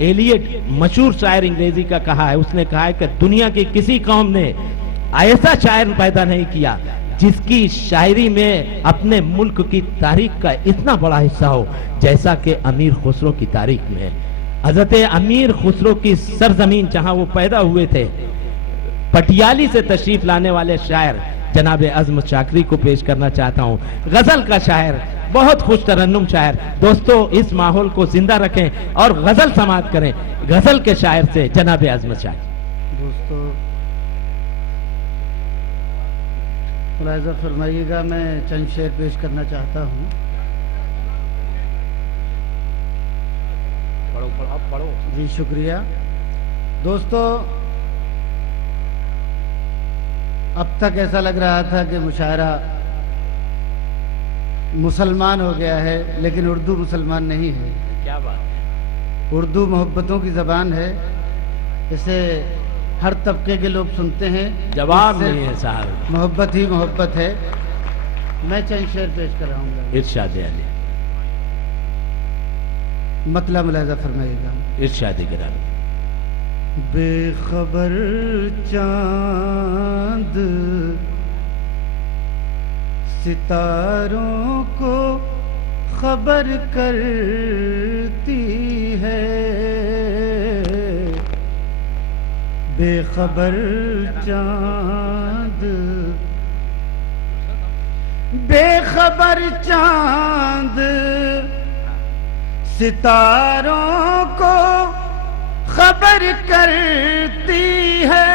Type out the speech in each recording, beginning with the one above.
Elliott मशहूर शायर अंग्रेजी का कहा है, उसने कहा है कि दुनिया की किसी कौम ने ऐसा शायर पैदा नहीं किया जिसकी शायरी में अपने मुल्क की तारीख का इतना बड़ा हिस्सा हो जैसा कि अमीर खुसरो की तारीख में है। हजरत अमीर खुसरो की सरजमीन जहां वो पैदा हुए थे, पटियाली से तशरीफ लाने वाले शायर जनाब अज़्म शाकरी को पेश करना चाहता हूं। गजल का शायर, बहुत खुश तरन्नुम शायर। दोस्तों, इस माहौल को जिंदा रखें और गजल समात करें। गजल के शायर से जनाब अज़्म शाकरी। दोस्तों मुलाहिज़ा फरमाइएगा, मैं चंद शेर पेश करना चाहता हूँ। पढ़ो। जी शुक्रिया। दोस्तों, अब तक ऐसा लग रहा था कि मुशायरा मुसलमान हो गया है, लेकिन उर्दू मुसलमान नहीं है। क्या बात है। उर्दू मोहब्बतों की ज़बान है, इसे हर तबके के लोग सुनते हैं। जवाब नहीं है साहब, मोहब्बत ही मोहब्बत है। मैं चंद शेर पेश कर रहा हूँ। इरशाद अली, मतलब मुलाहिज़ा फरमाइएगा। इरशाद गिराम। बेखबर चांद सितारों को खबर करती है, बेखबर चांद, बेखबर चांद सितारों को खबर करती है,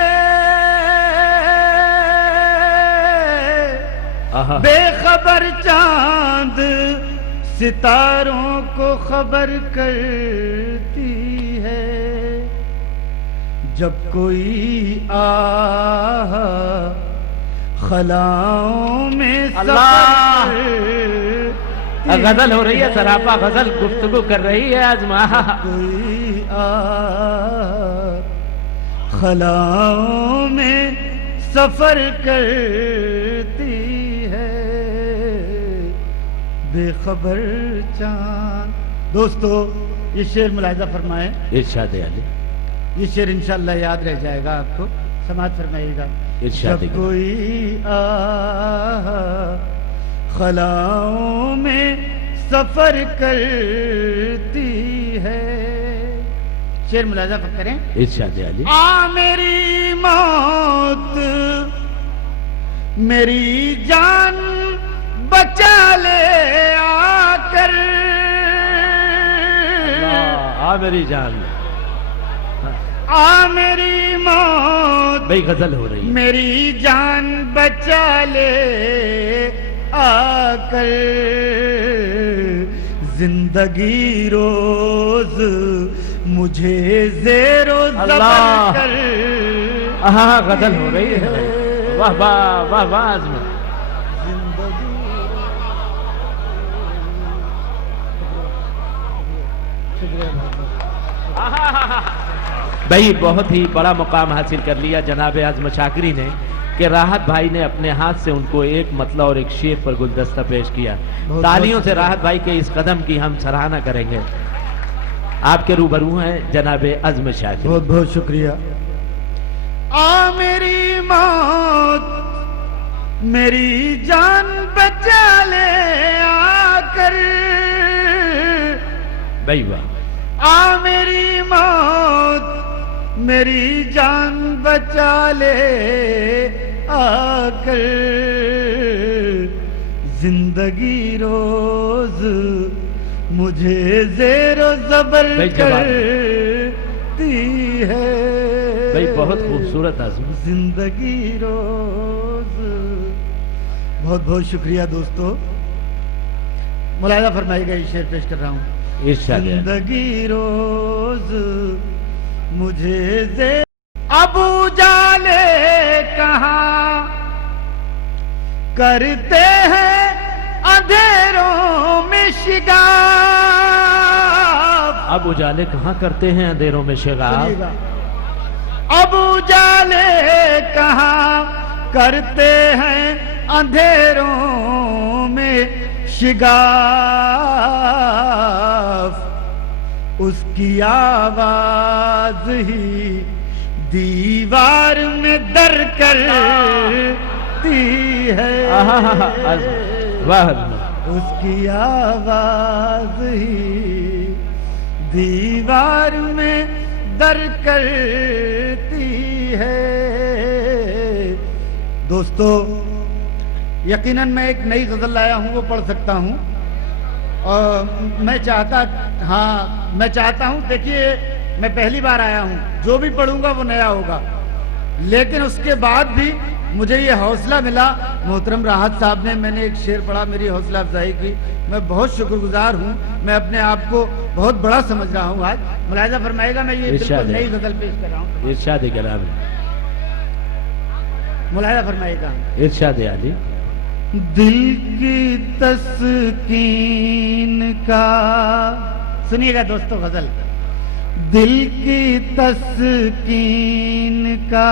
बेखबर चांद सितारों को खबर करती है। जब कोई आह खलाओं में अल्लाह, गजल हो रही है, सरापा गजल गुफ्तगू कर रही है। आजमा कोई खलाओं में सफर करती है, बेखबर चांद। दोस्तों, ये शेर मुलाहिज़ा फरमाएं। इरशाद अली, ये शेर इंशाअल्लाह याद रह जाएगा आपको। समात फरमाइएगा। इरशाद जब कोई खलाओं में सफर करती है। शेर मुलाहिज़ा करें। इरशाद अली। आ मेरी मौत, मेरी जान बचा ले आकर, आ मेरी जान, आ मेरी मौत, भाई गजल हो रही है। मेरी जान बचा ले आकर, जिंदगी रोज मुझे ज़ेरो ज़बर कर। हाँ, गजल हो रही है। वाह वाह वाह वाह आज़मा। भाई बहुत ही बड़ा मुकाम हासिल कर लिया जनाब अज़्म शाकरी ने कि राहत भाई ने अपने हाथ से उनको एक मतला और एक शेर पर गुलदस्ता पेश किया। तालियों से राहत भाई के इस कदम की हम सराहना करेंगे। आपके रूबरू हैं जनाब अज़्म शाकरी। बहुत बहुत शुक्रिया। आ मेरी मौत, मेरी जान बचा ले आकर, भाई वाह। आ मेरी मौत, मेरी जान बचा ले आकर, जिंदगी रोज मुझे ज़ेरो ज़बर करती है। भाई बहुत खूबसूरत आज़म। जिंदगी रोज। बहुत बहुत शुक्रिया दोस्तों। मुलाहिज़ा फरमाइएगा, ये शेर पेश कर रहा हूँ। जिंदगी रोज मुझे दे। अब उजाले कहाँ करते हैं अंधेरों में शिगाफ। अब उजाले कहाँ करते हैं अंधेरों में शिगाफ। अब उजाले कहाँ करते हैं अंधेरों में शिगाफ। उसकी आवाज ही दीवार में दर करती है। वाह, उसकी आवाज ही दीवार में दर करती है। दोस्तों, यकीनन मैं एक नई गजल लाया हूं, वो पढ़ सकता हूं। और मैं चाहता हूं, देखिए मैं पहली बार आया हूं, जो भी पढ़ूंगा वो नया होगा, लेकिन उसके बाद भी मुझे ये हौसला मिला। मोहतरम राहत साहब ने, मैंने एक शेर पढ़ा, मेरी हौसला अफजाई की, मैं बहुत शुक्रगुजार हूं। मैं अपने आप को बहुत बड़ा समझ रहा हूं। आज मुलाहिजा फरमाएगा, मैं ये बिल्कुल नई गजल पेश कर रहा हूं। इरशाद कलाम, मुलाहिजा फरमाएगा। इरशाद आली। दिल की तस्कीन का, सुनिएगा दोस्तों गजल। दिल की तस्कीन का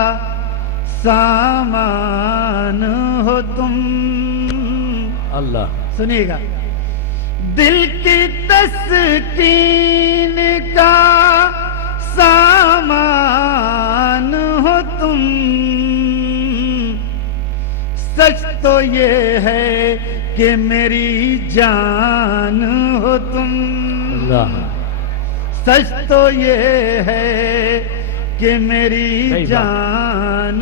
सामान हो तुम। अल्लाह, सुनिएगा। दिल की तस्कीन का सामान हो तुम। सच तो ये है कि मेरी जान हो तुम। अल्लाह, सच तो ये है कि मेरी जान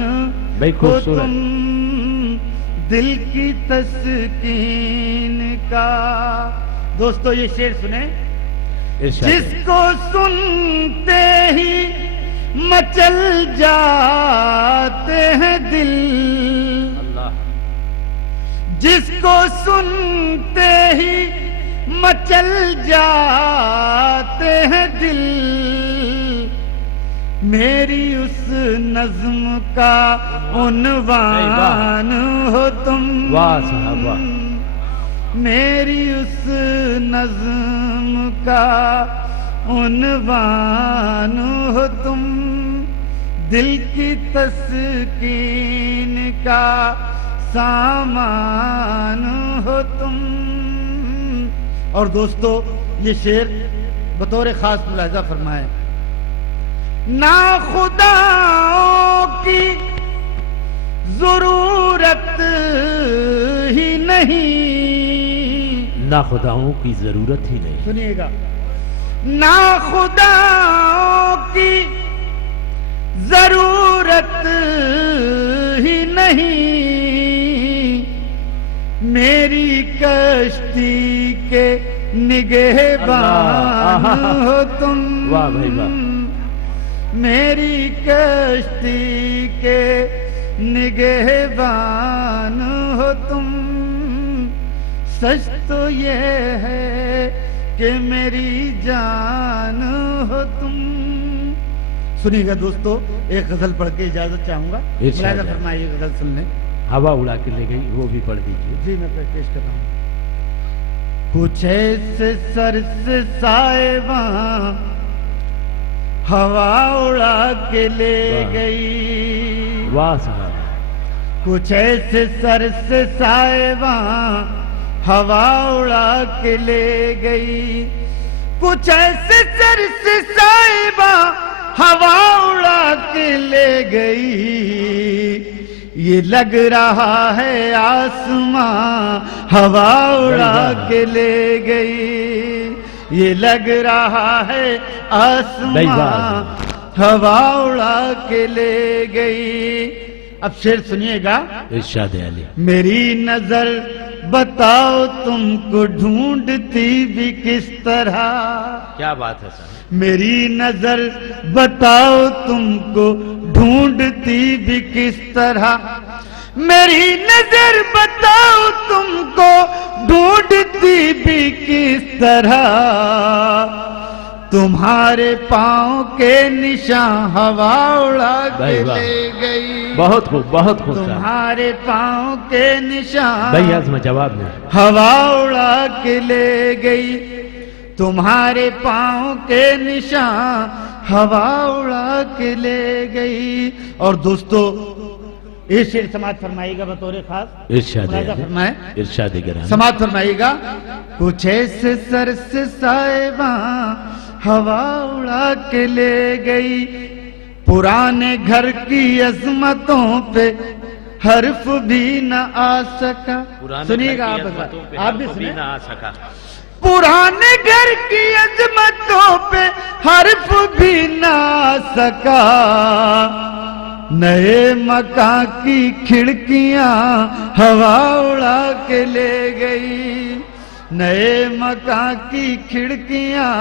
हो तुम। दिल की तस्कीन का। दोस्तों, ये शेर सुने। जिसको सुनते ही मचल जाते हैं दिल। जिसको सुनते ही मचल जाते हैं दिल। मेरी उस नज्म का उन्वान हो तुम। वाह साहब, वाह। मेरी उस नज्म का उन्वान हो तुम। दिल की तस्कीन का सामान हो तुम। और दोस्तों, ये शेर बतौर खास मुलाहिजा फरमाए। ना खुदाओं की जरूरत ही नहीं। ना खुदाओं की जरूरत ही नहीं। सुनिएगा। ना खुदाओं की जरूरत ही नहीं। मेरी कश्ती के निगहबान हो तुम। वाह भाई वाह। मेरी कश्ती के निगहबान हो तुम। सच तो ये है कि मेरी जान हो तुम। सुनिएगा दोस्तों, एक गजल पढ़ के इजाजत चाहूंगा। मुलाहिजा फरमाइए, गजल सुन लें। हवा उड़ा के ले गई, वो भी पढ़ दीजिए। जी, मैं पेश कर रहा हूँ। कुछ ऐसे सर से साहिबा हवा उड़ा के ले गई। वाह साहब। कुछ ऐसे सर से साहिबा हवा उड़ा के ले गई। कुछ ऐसे सर से साहिबा हवा उड़ा के ले गई। ये लग रहा है आसमां हवा उड़ा के ले गई। ये लग रहा है आसमां हवा उड़ा के ले गई। अब शेर सुनिएगा। इरशाद अली। मेरी नजर बताओ तुमको ढूंढती भी किस तरह। क्या बात है सर। मेरी नजर बताओ तुमको ढूंढती भी किस तरह। मेरी नजर बताओ तुमको ढूंढती भी किस तरह। तुम्हारे पाँव के निशान हवा उड़ा के ले गई। बहुत खूब, बहुत खूब। तुम्हारे पाँव के निशान भैया इसमें जवाब नहीं। हवा उड़ा के ले गई। तुम्हारे पाँव के निशान हवा उड़ा के ले गई। और दोस्तों, ये शेर समाज फरमाइएगा बतौर खास। इरशाद फरमाए। इरशाद समाज फरमाइएगा। कुछ ऐसे सर से साहिबा हवा उड़ा के ले गई। पुराने घर की अजमतों पे हर्फ भी न आ सका। सुनिएगा आप भी सुनिए। आ सका। पुराने घर की अजमतों पे हर्फ भी न आ सका। नए मकान की खिड़कियां हवा उड़ा के ले गई। नए मकान की खिड़कियां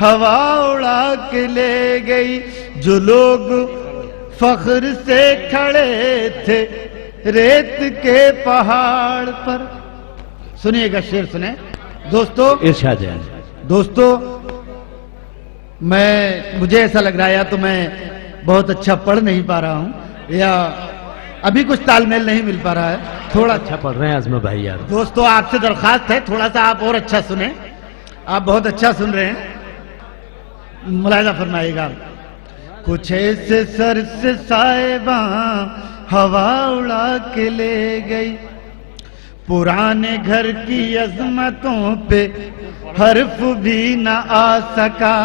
हवा उड़ा के ले गई। जो लोग फख्र से खड़े थे रेत के पहाड़ पर। सुनिएगा शेर सुने दोस्तों। इरशाद है। दोस्तों मुझे ऐसा लग रहा है या तो मैं बहुत अच्छा पढ़ नहीं पा रहा हूं या अभी कुछ तालमेल नहीं मिल पा रहा है। थोड़ा अच्छा पढ़ रहे हैं आजम भाई यार। दोस्तों आपसे दरखास्त है थोड़ा सा आप और अच्छा सुने। आप बहुत अच्छा सुन रहे हैं, मुलाहिजा फरमाइएगा। कुछ ऐसे सर से साहिबा हवा उड़ा के ले गई। पुराने घर की अजमतों पे हर्फ भी न आ सका।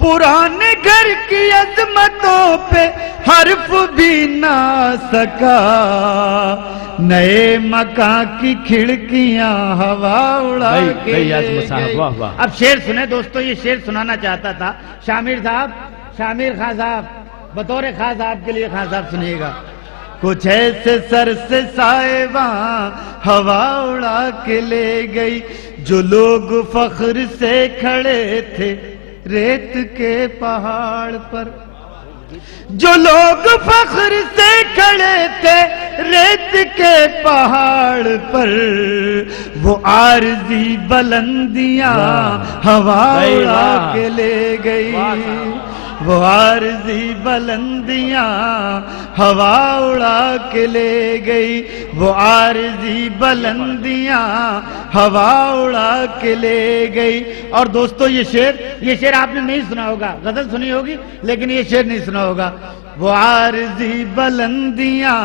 पुराने घर की अजमतों पे हर्फ भी न आ सका। नए मकान की खिड़कियां हवा उड़ा के ले गई। वाह वाह। अब शेर सुने दोस्तों, ये शेर सुनाना चाहता था शामिर साहब, शामिर खान साहब, बतौर खास आपके लिए खान साहब सुनिएगा। कुछ ऐसे सर से साहिबा हवा उड़ा के ले गई। जो लोग फख्र से खड़े थे रेत के पहाड़ पर। जो लोग फख्र से खड़े थे रेत के पहाड़ पर। वो आरज़ी बुलंदियां हवा उड़ा के ले गई। वो आरज़ी बुलंदियां हवा उड़ा के ले गई। वो आरज़ी बुलंदियां हवा उड़ा के ले गई। और दोस्तों ये शेर आपने नहीं सुना होगा, गजल सुनी होगी लेकिन ये शेर नहीं सुना होगा। वो आरज़ी बुलंदियां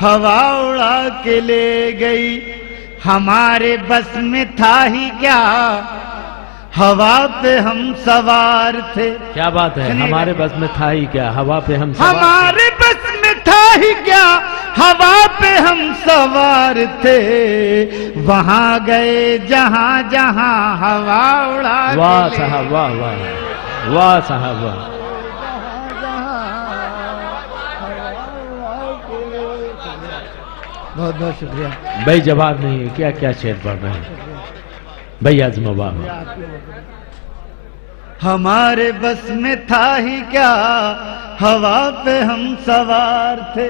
हवा उड़ा के ले गई। हमारे बस में था ही क्या हवा पे हम सवार थे। क्या बात है, हमारे बस में था ही क्या हवा पे हम सवार। हमारे बस में था ही क्या हवा पे हम सवार थे। वहां गए जहां जहां हवा उड़ा। वाह साहब वाह वाह वाह साहब वाह। बहुत बहुत शुक्रिया भाई, जवाब नहीं है। क्या क्या शेर पढ़ रहे हैं भाई आजमा वाह। हमारे बस में था ही क्या हवा पे हम सवार थे।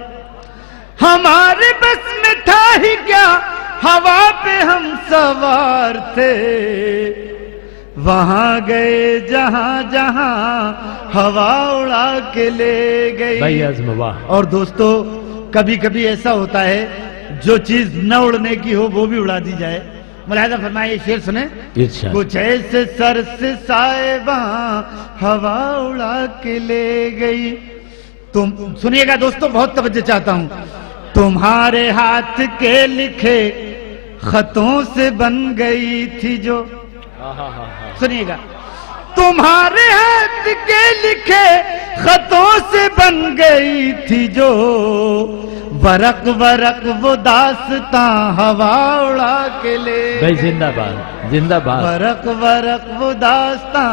हमारे बस में था ही क्या हवा पे हम सवार थे। वहां गए जहां जहां हवा उड़ा के ले गई। भाई आजमा वाह। और दोस्तों कभी कभी ऐसा होता है जो चीज न उड़ने की हो वो भी उड़ा दी जाए। मुलाहिजा फरमाइए, शेर सुने। कुछ ऐसे सर से साहिबा हवा उड़ा के ले गई। तुम सुनिएगा दोस्तों, बहुत तवज्जो चाहता हूं। तुम्हारे हाथ के लिखे खतों से बन गई थी जो। सुनिएगा, तुम्हारे हाथ के लिखे खतों से बन गई थी जो। वरक वरक वो दास्तां हवा उड़ा के ले भाई। जिंदाबाद जिंदाबाद। वरक वरक वो दास्तां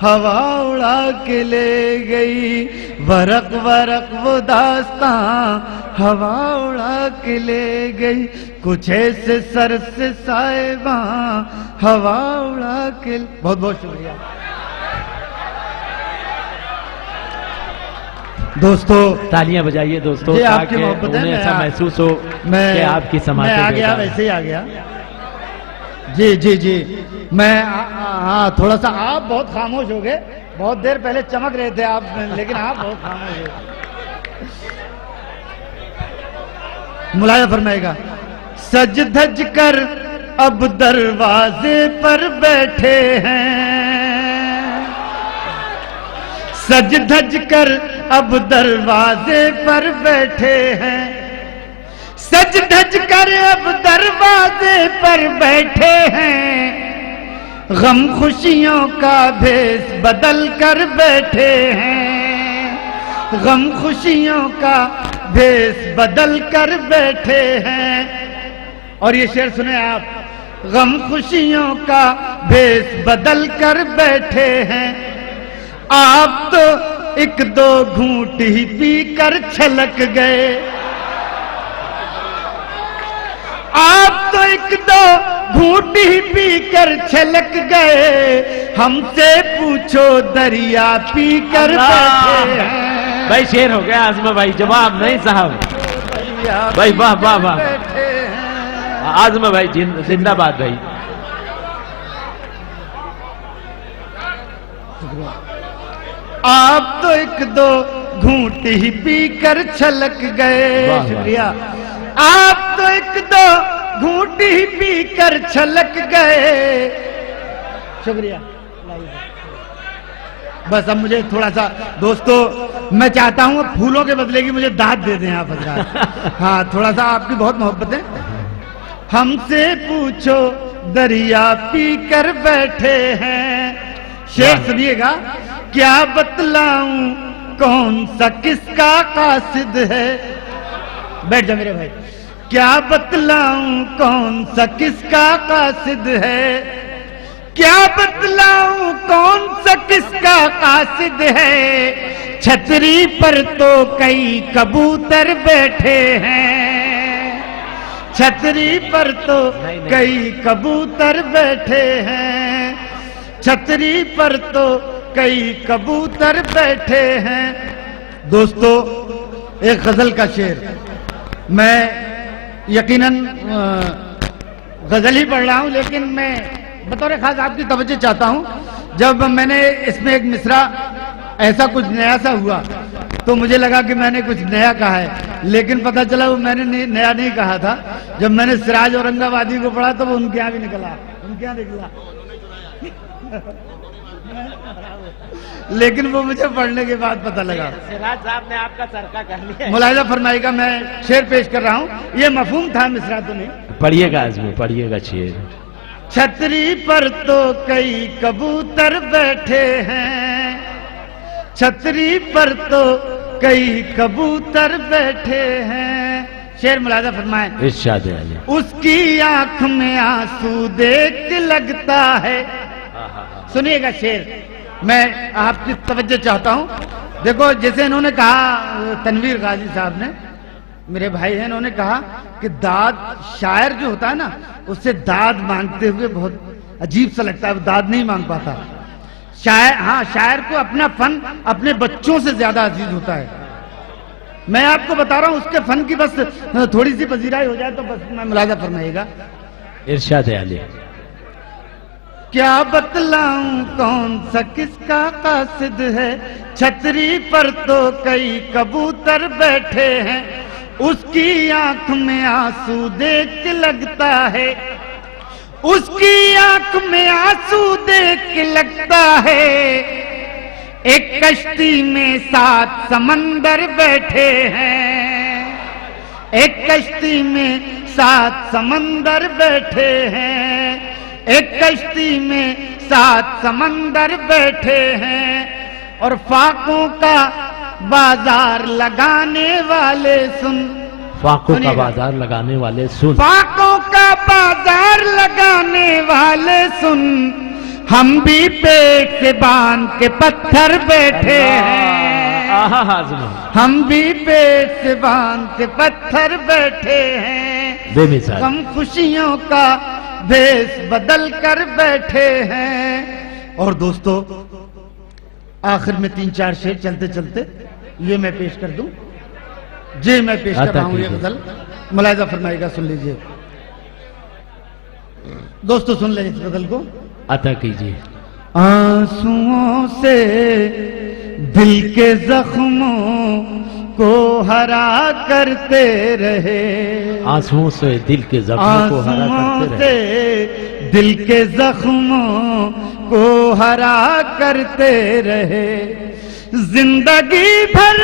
हवा उड़ा के ले गई। वरक वरक वो दास्तां हवा उड़ा के ले गई। कुछ ऐसे सर से साहिबा हवा उड़ा के। बहुत बहुत शुक्रिया दोस्तों, तालियां बजाइए दोस्तों, आपकी मोहब्बत है। ऐसा महसूस हो कि आपकी समाज मैं आ गया, वैसे ही आ गया। जी जी जी, मैं हाँ थोड़ा सा। आप बहुत खामोश हो गए, बहुत देर पहले चमक रहे थे आप, लेकिन आप बहुत खामोश हो गए। मुलाहिजा फरमाएगा। सज धज कर अब दरवाजे पर बैठे हैं। सज धज कर अब दरवाजे पर बैठे हैं। सज धज कर अब दरवाजे पर बैठे हैं। गम खुशियों का भेष बदल कर बैठे हैं, गम खुशियों का भेष बदल कर बैठे हैं। और ये शेर सुने आप, गम खुशियों का भेष बदल कर बैठे हैं, आप तो एक दो घूंट ही पी कर छलक गए, आप तो एक दो घूंट ही पी कर छलक गए, हमसे पूछो दरिया पी कर बैठे हैं। भाई शेर हो गया आजमा भाई, जवाब नहीं साहब भाई, वाह वाह वाह, आजमा भाई जिंदाबाद भाई। आप तो एक दो घूंट ही पी कर छलक गए, शुक्रिया। आप तो एक दो घूंट ही पी कर छलक गए, शुक्रिया। बस अब मुझे थोड़ा सा दोस्तों, मैं चाहता हूं फूलों के बदले की मुझे दाद दे दें आप हजरात। हाँ, थोड़ा सा आपकी बहुत मोहब्बत है। हमसे पूछो दरिया पी कर बैठे हैं, शेर सुनिएगा। क्या बतलाऊं कौन सा किसका कासिद है, बैठ जा मेरे भाई। क्या बतलाऊं कौन सा किसका कासिद है, क्या बतलाऊं कौन सा किसका कासिद है, छतरी पर तो कई कबूतर बैठे हैं, छतरी पर तो कई कबूतर बैठे हैं, छतरी पर तो कई कबूतर बैठे हैं। दोस्तों, एक गजल का शेर, मैं यकीनन गजल ही पढ़ रहा हूं, लेकिन मैं बतौर खास आपकी तवज्जो चाहता हूं। जब मैंने इसमें एक मिसरा ऐसा कुछ नया सा हुआ तो मुझे लगा कि मैंने कुछ नया कहा है, लेकिन पता चला वो मैंने नया नहीं कहा था। जब मैंने सिराज औरंगाबादी को पढ़ा तो वो उनके यहाँ भी निकला, उनके यहाँ निकला लेकिन वो मुझे पढ़ने के बाद पता लगा। सिराज साहब ने आपका सरका कर लिया। मुलाहिजा फरमाइएगा, मैं शेर पेश कर रहा हूँ, ये मफहूम था मिसरा तो नहीं। पढ़िएगा आजमी, पढ़िएगा शेर। छतरी पर तो कई कबूतर बैठे हैं, छतरी पर तो कई कबूतर बैठे हैं। शेर मुलाहिजा फरमाए, इरशाद अली। उसकी आंख में आंसू देख के लगता है, सुनिएगा शेर, मैं आपकी तवज्जो चाहता हूं। देखो, जैसे इन्होंने कहा, तनवीर गाजी साहब ने, मेरे भाई हैं, इन्होंने कहा कि दाद, शायर जो होता है ना, उससे दाद मांगते हुए बहुत अजीब सा लगता है, वो दाद नहीं मांग पाता। शायर, हाँ, शायर को अपना फन अपने बच्चों से ज्यादा अजीज होता है। मैं आपको बता रहा हूं, उसके फन की बस थोड़ी सी पजीराई हो जाए तो बस मैं मुलाहिजा फरमाइएगा। इरशाद अली। क्या बतलाऊं कौन सा किसका कासिद है, छतरी पर तो कई कबूतर बैठे हैं, उसकी आंख में आंसू देख के लगता है, उसकी आंख में आंसू देख के लगता है, एक कश्ती में 7 समंदर बैठे हैं, एक कश्ती में 7 समंदर बैठे हैं, एक कश्ती में 7 समंदर बैठे हैं। और फाकों का बाजार लगाने वाले सुन, फाकों का बाजार लगाने वाले सुन, फाकों का बाजार लगाने वाले सुन, हम भी पेट से बांध के पत्थर बैठे हैं, हम भी पेट से बांध के पत्थर बैठे हैं, बेमिसाल। हम खुशियों का भेष बदल कर बैठे हैं। और दोस्तों, आखिर में 3-4 शेर चलते चलते ये मैं पेश कर दूं, जी मैं पेश कर रहा हूं ये गजल, मुलाहिजा फरमाइएगा, सुन लीजिए दोस्तों, सुन लें इस गजल को, अता कीजिए। आंसुओं से दिल के जख्मों को हरा करते रहे, आंसुओं से दिल के जख्मों को हरा करते रहे, दिल के जख्मों को हरा करते रहे, जिंदगी भर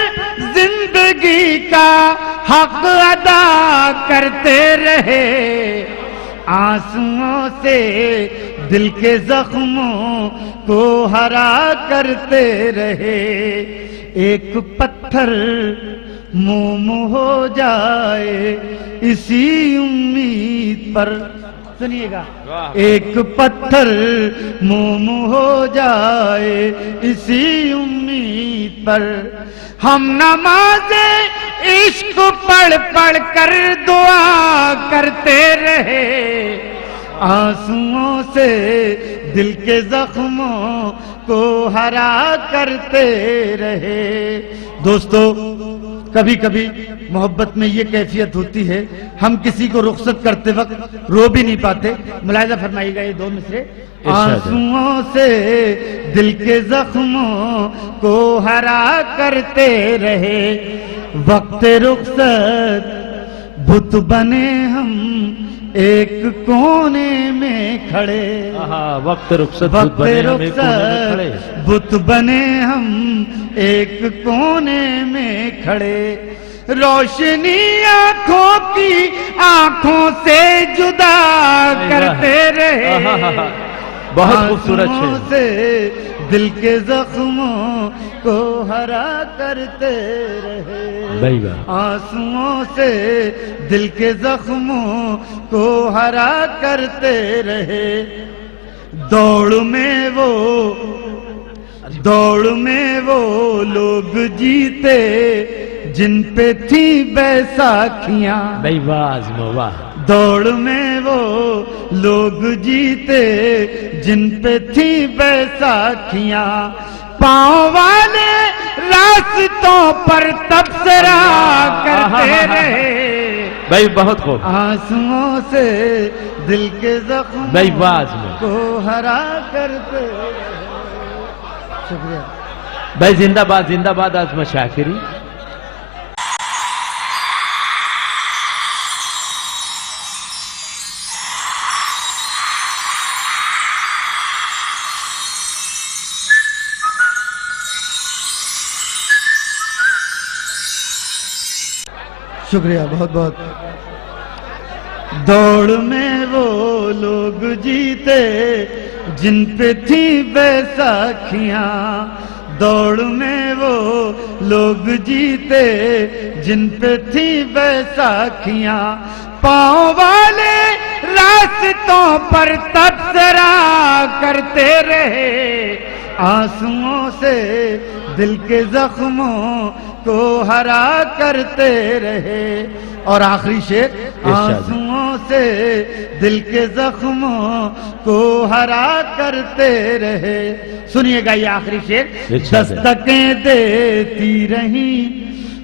जिंदगी का हक अदा करते रहे, आंसुओं से दिल के जख्मों को हरा करते रहे। एक पत्थर मोम हो जाए इसी उम्मीद पर, सुनिएगा, एक पत्थर मोम हो जाए इसी उम्मीद पर, हम नमाज़े इश्क पढ़ पढ़ कर दुआ करते रहे। आंसुओं से दिल के जख्मों को हरा करते रहे। दोस्तों, कभी कभी मोहब्बत में ये कैफियत होती है, हम किसी को रुखसत करते वक्त रो भी नहीं पाते। मुलाहिजा फरमाइएगा ये दो मिसरे। आंसुओं से दिल के जख्मों को हरा करते रहे। वक्त रुखसत बुत बने हम एक कोने में खड़े। वक्त रुखसत बुत बने हम एक कोने में खड़े। बुत बने हम एक कोने में खड़े। रोशनी आंखों की आंखों से जुदा करते रहे। बहुत खूबसूरत से दिल के जख्मों को हरा करते रहे। आंसुओं से दिल के जख्मों को हरा करते रहे। दौड़ में वो लोग जीते जिन पे थी बैसाखियां। दौड़ में वो लोग जीते जिन पे थी बैसाखियां। पाँव वाले रास्तों पर तबसरा करते रहे। भाई बहुत खूब। आंसुओं से दिल के जख्म को हरा करते रहे। शुक्रिया भाई। जिंदाबाद जिंदाबाद आज़मा शाकिरी। शुक्रिया बहुत बहुत। दौड़ में वो लोग जीते जिन पे थी बैसाखियां। दौड़ में वो लोग जीते जिन पे थी बैसाखियां। पाँव वाले रास्तों पर तबसरा करते रहे। आंसुओं से दिल के जख्मों को हरा करते रहे। और आखिरी शेर, आंसुओं से दिल के जख्मों को हरा करते रहे। सुनिएगा ये आखिरी शेर। दस्तकें देती रही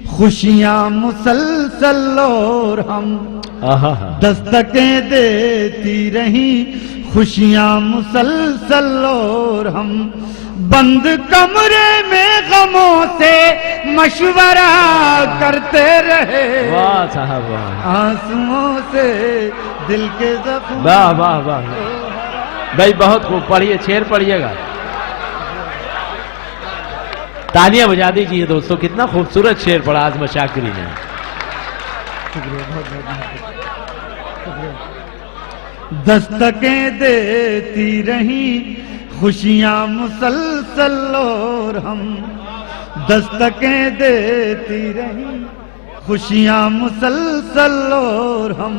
खुशियां मुसलसल और हम। दस्तकें देती रही खुशियां मुसलसल और हम। बंद कमरे में गमों से मशवरा करते रहे। वाह साहब वाह। आंसुओं से दिल के जख्म। वाह वाह वाह भाई बहुत खूब। पढ़िए, शेर पढ़िएगा। तालियां बजा दीजिए दोस्तों, कितना खूबसूरत शेर पढ़ा आज़मा शाकिरी ने। दस्तकें देती रही खुशियां मुसलसल और हम। दस्तकें देती रही खुशियां मुसलसल और हम।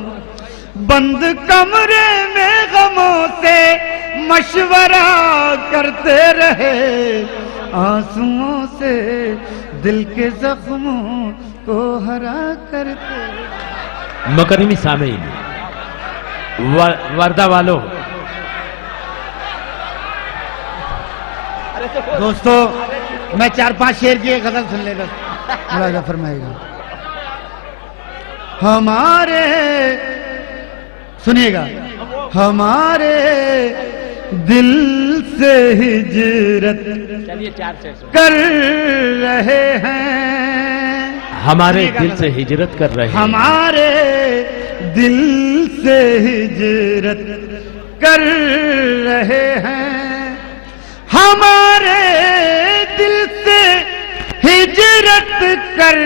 बंद कमरे में गमों से मशवरा करते रहे। आंसुओं से दिल के जख्मों को हरा करते। मकरमी सामीन, वर्दा वालों, दोस्तों, मैं 4-5 शेर की एक गजल सुन ले बस। मुलाहिजा फरमाएगा। हमारे, सुनिएगा, हमारे दिल से हिजरत कर रहे हैं। हमारे दिल से हिजरत कर रहे हैं। हमारे दिल से हिजरत कर रहे हैं। हमारे दिल से हिजरत कर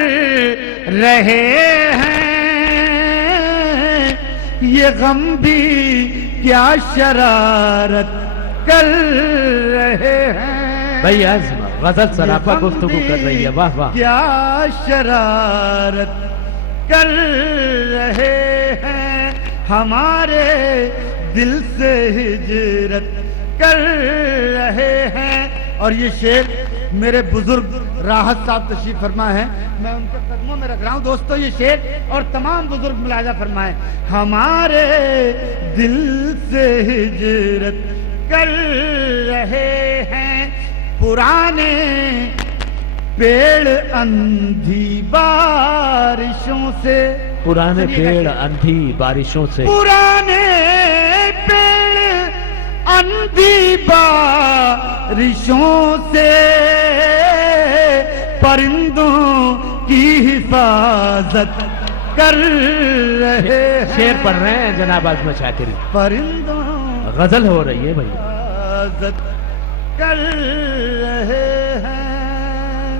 रहे हैं। ये गम भी क्या शरारत कर रहे हैं। भैया गजल सरापा गुफ्तगू कर रही है, वाह वाह। क्या शरारत कर रहे हैं, हमारे दिल से हिजरत कर रहे हैं। और ये शेर मेरे बुजुर्ग राहत साहब तशरीफ फरमा है, मैं उनके कदमों में रख रहा हूँ दोस्तों ये शेर, और तमाम बुजुर्ग मुलाजा फरमाए। हमारे दिल से हिजरत कर रहे हैं, पुराने पेड़ अंधी बारिशों से, पुराने पेड़ अंधी बारिशों से, पुराने पेड़ अंधी बारिशों से, परिंदों की हिफाजत कर रहे हैं। शेर पढ़ रहे हैं जनाब आजम शाकिरी, परिंदों गजल हो रही है भैया। हिफाजत कर रहे हैं,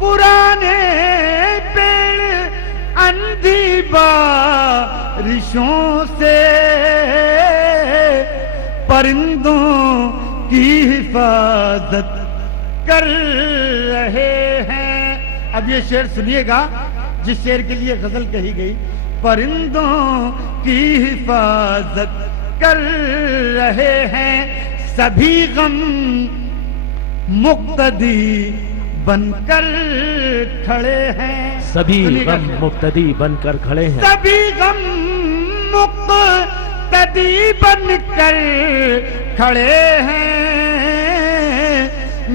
पुराने पेड़ अंधी बारिशों से, परिंदों की हिफाजत कर रहे हैं। अब ये शेर सुनिएगा जिस शेर के लिए गजल कही गई, परिंदों की हिफाजत कर रहे हैं, सभी गम मुक्तदी बनकर खड़े हैं। सभी गम मुक्तदी बनकर खड़े हैं, सभी गम मुक्तदी बनकर खड़े हैं,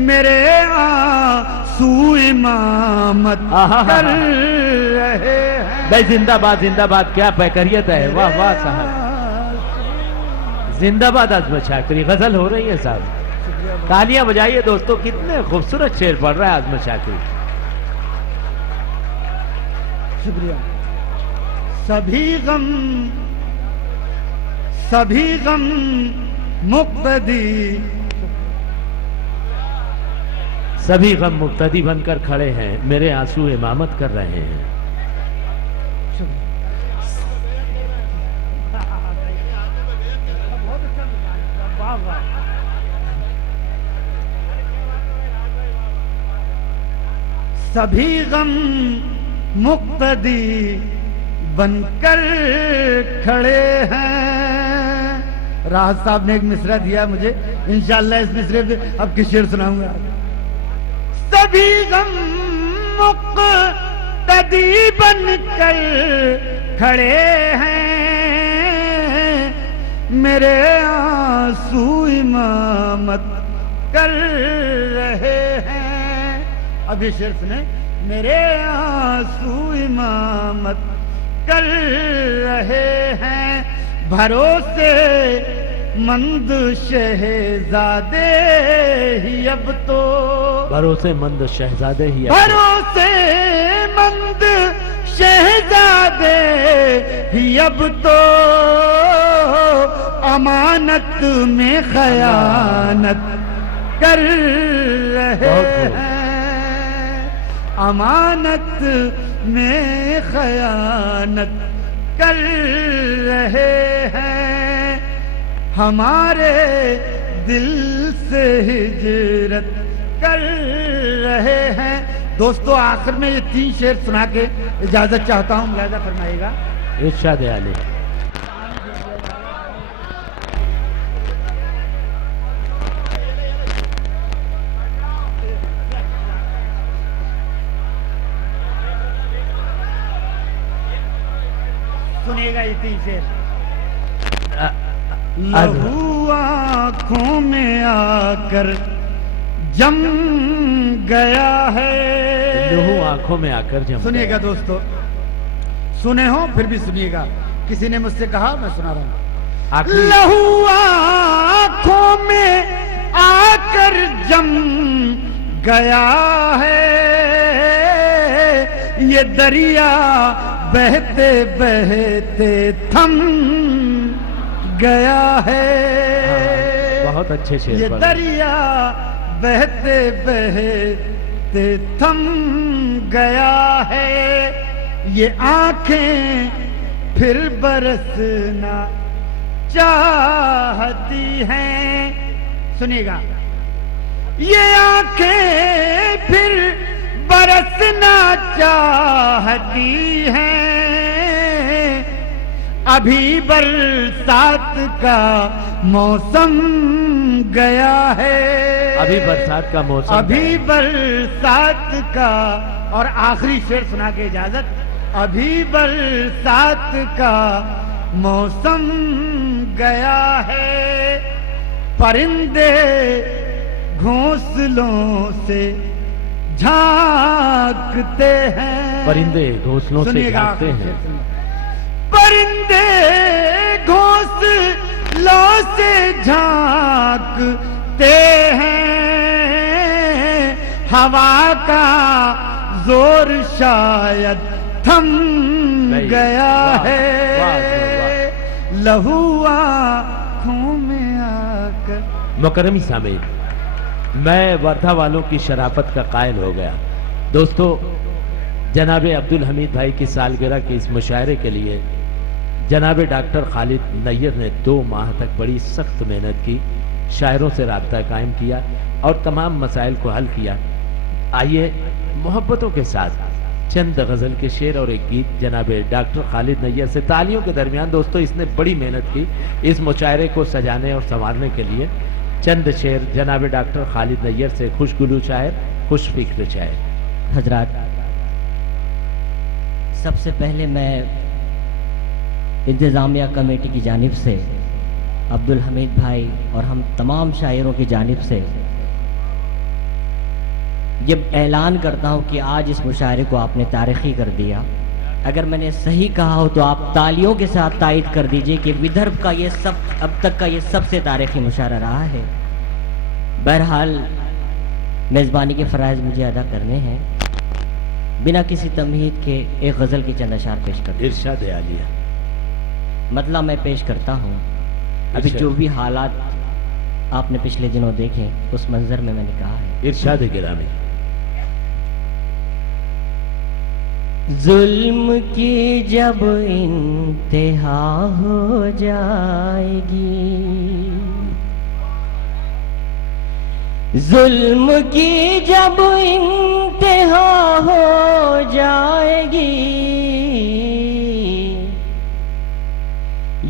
मेरे आंसू इमामत कर रहे हैं। भाई जिंदाबाद जिंदाबाद, क्या पैकरियत है, वाह वाह साहब, जिंदाबाद आजम शाकिरी। गजल हो रही है साहब, तालियां बजाइए दोस्तों, कितने खूबसूरत शेर पढ़ रहा है आजम शाकिरी। शुक्रिया। सभी गम मुक्तदी, सभी गम मुक्तदी बनकर खड़े हैं, मेरे आंसू इमामत कर रहे हैं। सभी गम मुक्तदी बनकर खड़े हैं। राहत साहब ने एक मिसरा दिया मुझे, इंशाअल्लाह इस मिसरे पे अब किस शेर सुनाऊंगा। सभी गम मुक्तदी बनकर खड़े हैं, मेरे आंसू इमामत कर रहे हैं। अब ये शेर सुने, मेरे आंसू इमामत कर रहे हैं, भरोसे मंद शहजादे ही अब तो, भरोसेमंद शहजादे ही, भरोसे मंद शहजादे ही अब तो, अमानत में खयानत कर रहे हैं, अमानत में खयानत कर रहे हैं, हमारे दिल से हिजरत कर रहे हैं। दोस्तों आखिर में ये 3 शेर सुना के इजाजत चाहता हूँ, मुलाजा फरमाइएगा। इरशाद आली। सुनिएगा ये 3 शेर। लहू आंखों में आकर जम गया है, लहू आंखों में आकर जम। सुनिएगा दोस्तों, सुने हो फिर भी सुनिएगा, किसी ने मुझसे कहा, मैं सुना रहा हूं। लहू आंखों में आकर जम गया है, ये दरिया बहते बहते थम गया है। बहुत अच्छे शेर। ये दरिया बहते बहते थम गया है, ये आंखें फिर बरसना चाहती हैं। सुनिएगा, ये आंखें फिर बरसना चाहती हैं, अभी बरसात का मौसम गया है, अभी बरसात का मौसम, अभी बरसात का। और आखिरी शेर सुना के इजाजत, अभी बरसात का मौसम गया है, परिंदे घोंसलों से झांकते हैं। परिंदे घोंसलों से झांकते हैं, परिंदे घोंसलों से झांकते हैं, हवा का जोर शायद थम गया है, लहू आंखों में आकर। मुकर्रमी सामीन, मैं वर्धा वालों की शराफत का कायल हो गया। दोस्तों, जनाब अब्दुल हमीद भाई की सालगिरह के इस मुशायरे के लिए जनाब डॉक्टर खालिद नैयर ने 2 माह तक बड़ी सख्त मेहनत की, शायरों से राब्ता कायम किया और तमाम मसाइल को हल किया। आइए मोहब्बतों के साथ चंद गज़ल के शेर और एक गीत जनाब डॉक्टर खालिद नैयर से। तालियों के दरमियान दोस्तों, इसने बड़ी मेहनत की इस मुशायरे को सजाने और संवारने के लिए। चंद शेर जनाब डॉक्टर खालिद नैयर से, खुशगुलू शायर, खुश फिक्र शायर। हजरात, सबसे पहले मैं इंतज़ामिया कमेटी की जानिब से अब्दुल हमीद भाई और हम तमाम शायरों की जानिब से ये ऐलान करता हूँ कि आज इस मुशायरे को आपने तारीख़ी कर दिया। अगर मैंने सही कहा हो तो आप तालियों के साथ तायद कर दीजिए कि विदर्भ का ये अब तक का ये सबसे तारीख़ी मुशायरा रहा है। बहरहाल, मेज़बानी के फ़राइज़ मुझे अदा करने हैं। बिना किसी तमहीद के एक गज़ल की चंद अशार पेश कर। इरशाद आलिया। मतलब मैं पेश करता हूँ। अभी जो भी हालात आपने पिछले दिनों देखे, उस मंजर में मैंने कहा है। इरशाद गिरामी। जुल्म की जब इंतहा हो जाएगी, जुल्म की जब इंतहा हो जाएगी,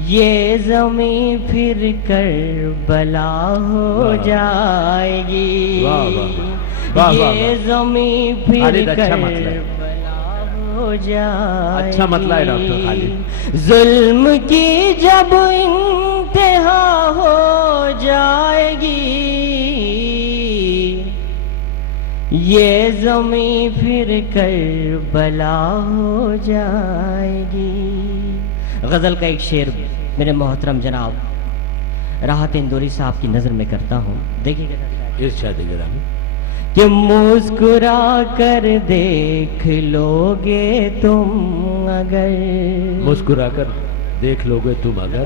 ये ज़मीं फिर करबला हो जाएगी। ये ज़मीं फिर करबला हो जाएगी। अच्छा मतला है डॉक्टर खालिद। जुल्म की जब इंतहा हो जाएगी, ये ज़मीं फिर करबला हो जाएगी। गज़ल का एक शेर मेरे मोहतरम जनाब राहत इंदौरी साहब की नज़र में करता हूँ। देखिएगा इरशाद गिरामी। कि मुस्कुरा कर देख लोगे तुम अगर, मुस्कुरा कर देख लोगे तुम अगर,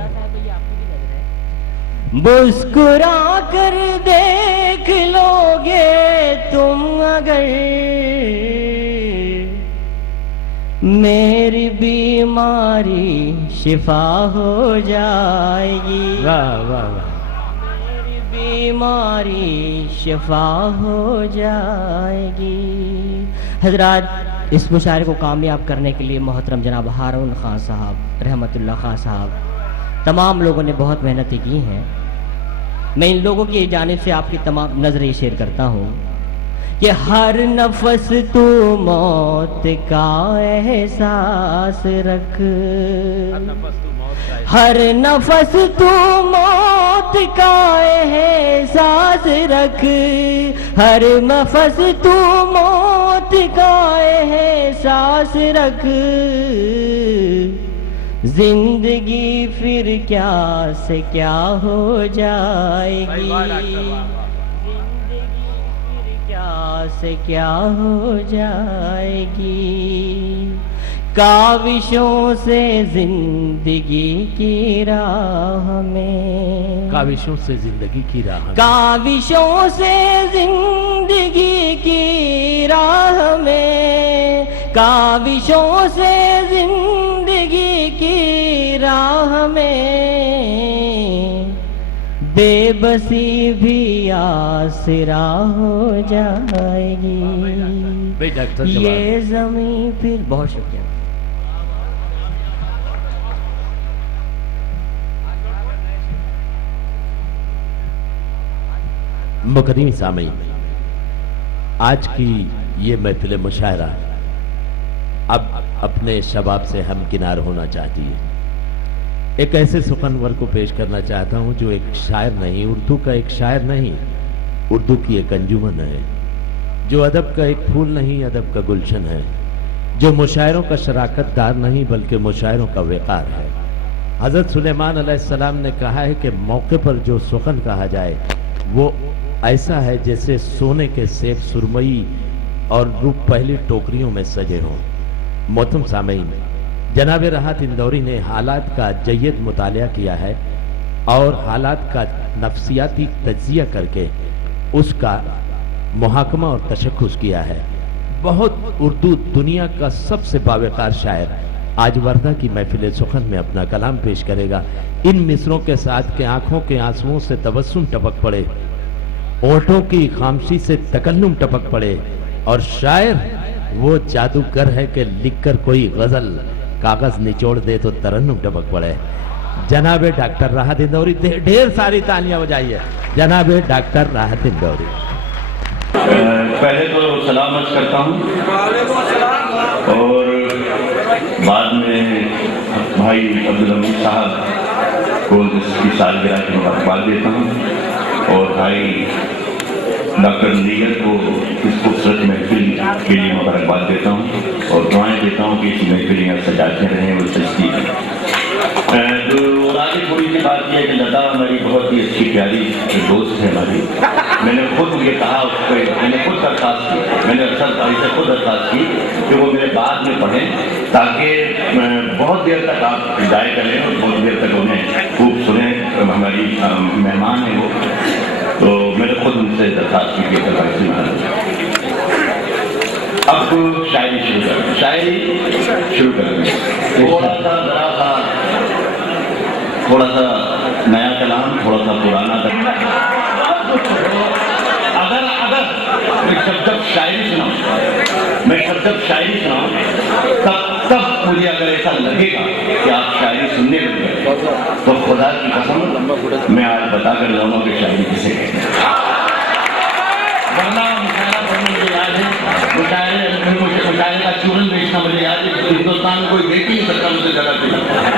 मुस्कुरा कर देख लोगे तुम अगर, मेरी बीमारी शिफा हो जाएगी। वाह वाह वाह। मेरी बीमारी शिफा हो जाएगी। हजरात, इस मुशायरे को कामयाब करने के लिए मोहतरम जनाब हारून खान साहब, रहमतुल्लाह खान साहब, तमाम लोगों ने बहुत मेहनतें की हैं। मैं इन लोगों की जानिब से आपकी तमाम नजरें शेयर करता हूँ कि हर नफस तू मौत का एहसास रख, हर नफस तू मौत का एहसास रख, हर नफस तू मौत का एहसास रख, जिंदगी फिर क्या से क्या हो जाएगी, से क्या हो जाएगी। काविशों से जिंदगी की राह में, काविशों से जिंदगी की राह में, काविशों से जिंदगी की राह में, काविशों से जिंदगी की राह में, बेबसी भी आसरा हो जाएगी, ये जमीन फिर। बहुत शुक्रिया। मुकर्रम सामीन, आज की ये महफिल मुशायरा अब अपने शबाब से हमकिनार होना चाहती है। एक ऐसे सुखनवर को पेश करना चाहता हूं जो एक शायर नहीं, उर्दू का एक शायर नहीं, उर्दू की एक अंजुमन है, जो अदब का एक फूल नहीं, अदब का गुलशन है, जो मुशायरों का शराकतदार नहीं बल्कि मुशायरों का वेकार है। हजरत सुलेमान अलैहिस्सलाम ने कहा है कि मौके पर जो सुखन कहा जाए वो ऐसा है जैसे सोने के सेब सुरमई और रूप पहली टोकरियों में सजे हों। मोहतरम सामीन, जनाब राहत इंदौरी ने हालात का जय्यद मुतालिया किया है और हालात का नफ्सियाती तज्जिया करके उसका मुहाकमा और तशख्खुस किया है। बहुत उर्दू दुनिया का सबसे बावकार शायर आज वर्धा की महफिल सुखन में अपना कलाम पेश करेगा। इन मिसरों के साथ के आंखों के आंसुओं से तबस्सुम टपक पड़े, ओंठों की खामोशी से तकल्लुम टपक पड़े, और शायर वो जादूगर है कि लिखकर कोई गजल कागज निचोड़ दे तो तरन्नुम टपक पड़े। जनाबे डॉक्टर राहत इंदौरी, ढेर सारी तालियां बजाइए जनाबे डॉक्टर राहत इंदौरी। पहले तो सलाम अर्ज करता हूँ और बाद में भाई अब्दुल हमीद साहब को इसकी सालगिरह की मुबारकबाद देता हूँ और भाई डॉक्टर नीगर को इस खूबसूरत महफिल के लिए मुबारकबाद देता हूँ और दुआएं देता हूँ कि इस महफिल में सजाते रहें और सजती है। तो आगे थोड़ी सी बात यह है कि लता हमारी बहुत ही अच्छी प्यारी दोस्त है हमारी। मैंने खुद ये कहा उस पर, मैंने खुद दरख्वास्त की, मैंने अक्सर भाई से खुद दरख्वास्त की कि वो मेरे बाद में पढ़ें ताकि बहुत देर तक आप जाए करें और बहुत देर तक उन्हें खूब सुने। हमारी मेहमान है वो, तो मैंने खुद उनसे दरख्वास्त की कि अब शायरी शुरू करें, शायरी शुरू करें। थोड़ा सा नया कलाम, थोड़ा सा पुराना अगर मैं जब शायरी सुनाऊं तब मुझे अगर ऐसा लगेगा कि आप शायरी सुनने लगे तो खुदा की कसम मैं आज बता कर जाऊंगा कि शायरी किसे कहते हैं। वरना मुशायरा पढ़ने मुझे याद है, मुशायरे का चूरन बेचना मुझे याद है, हिंदुस्तान में कोई बेच ही नहीं सकता मुझे जगह पे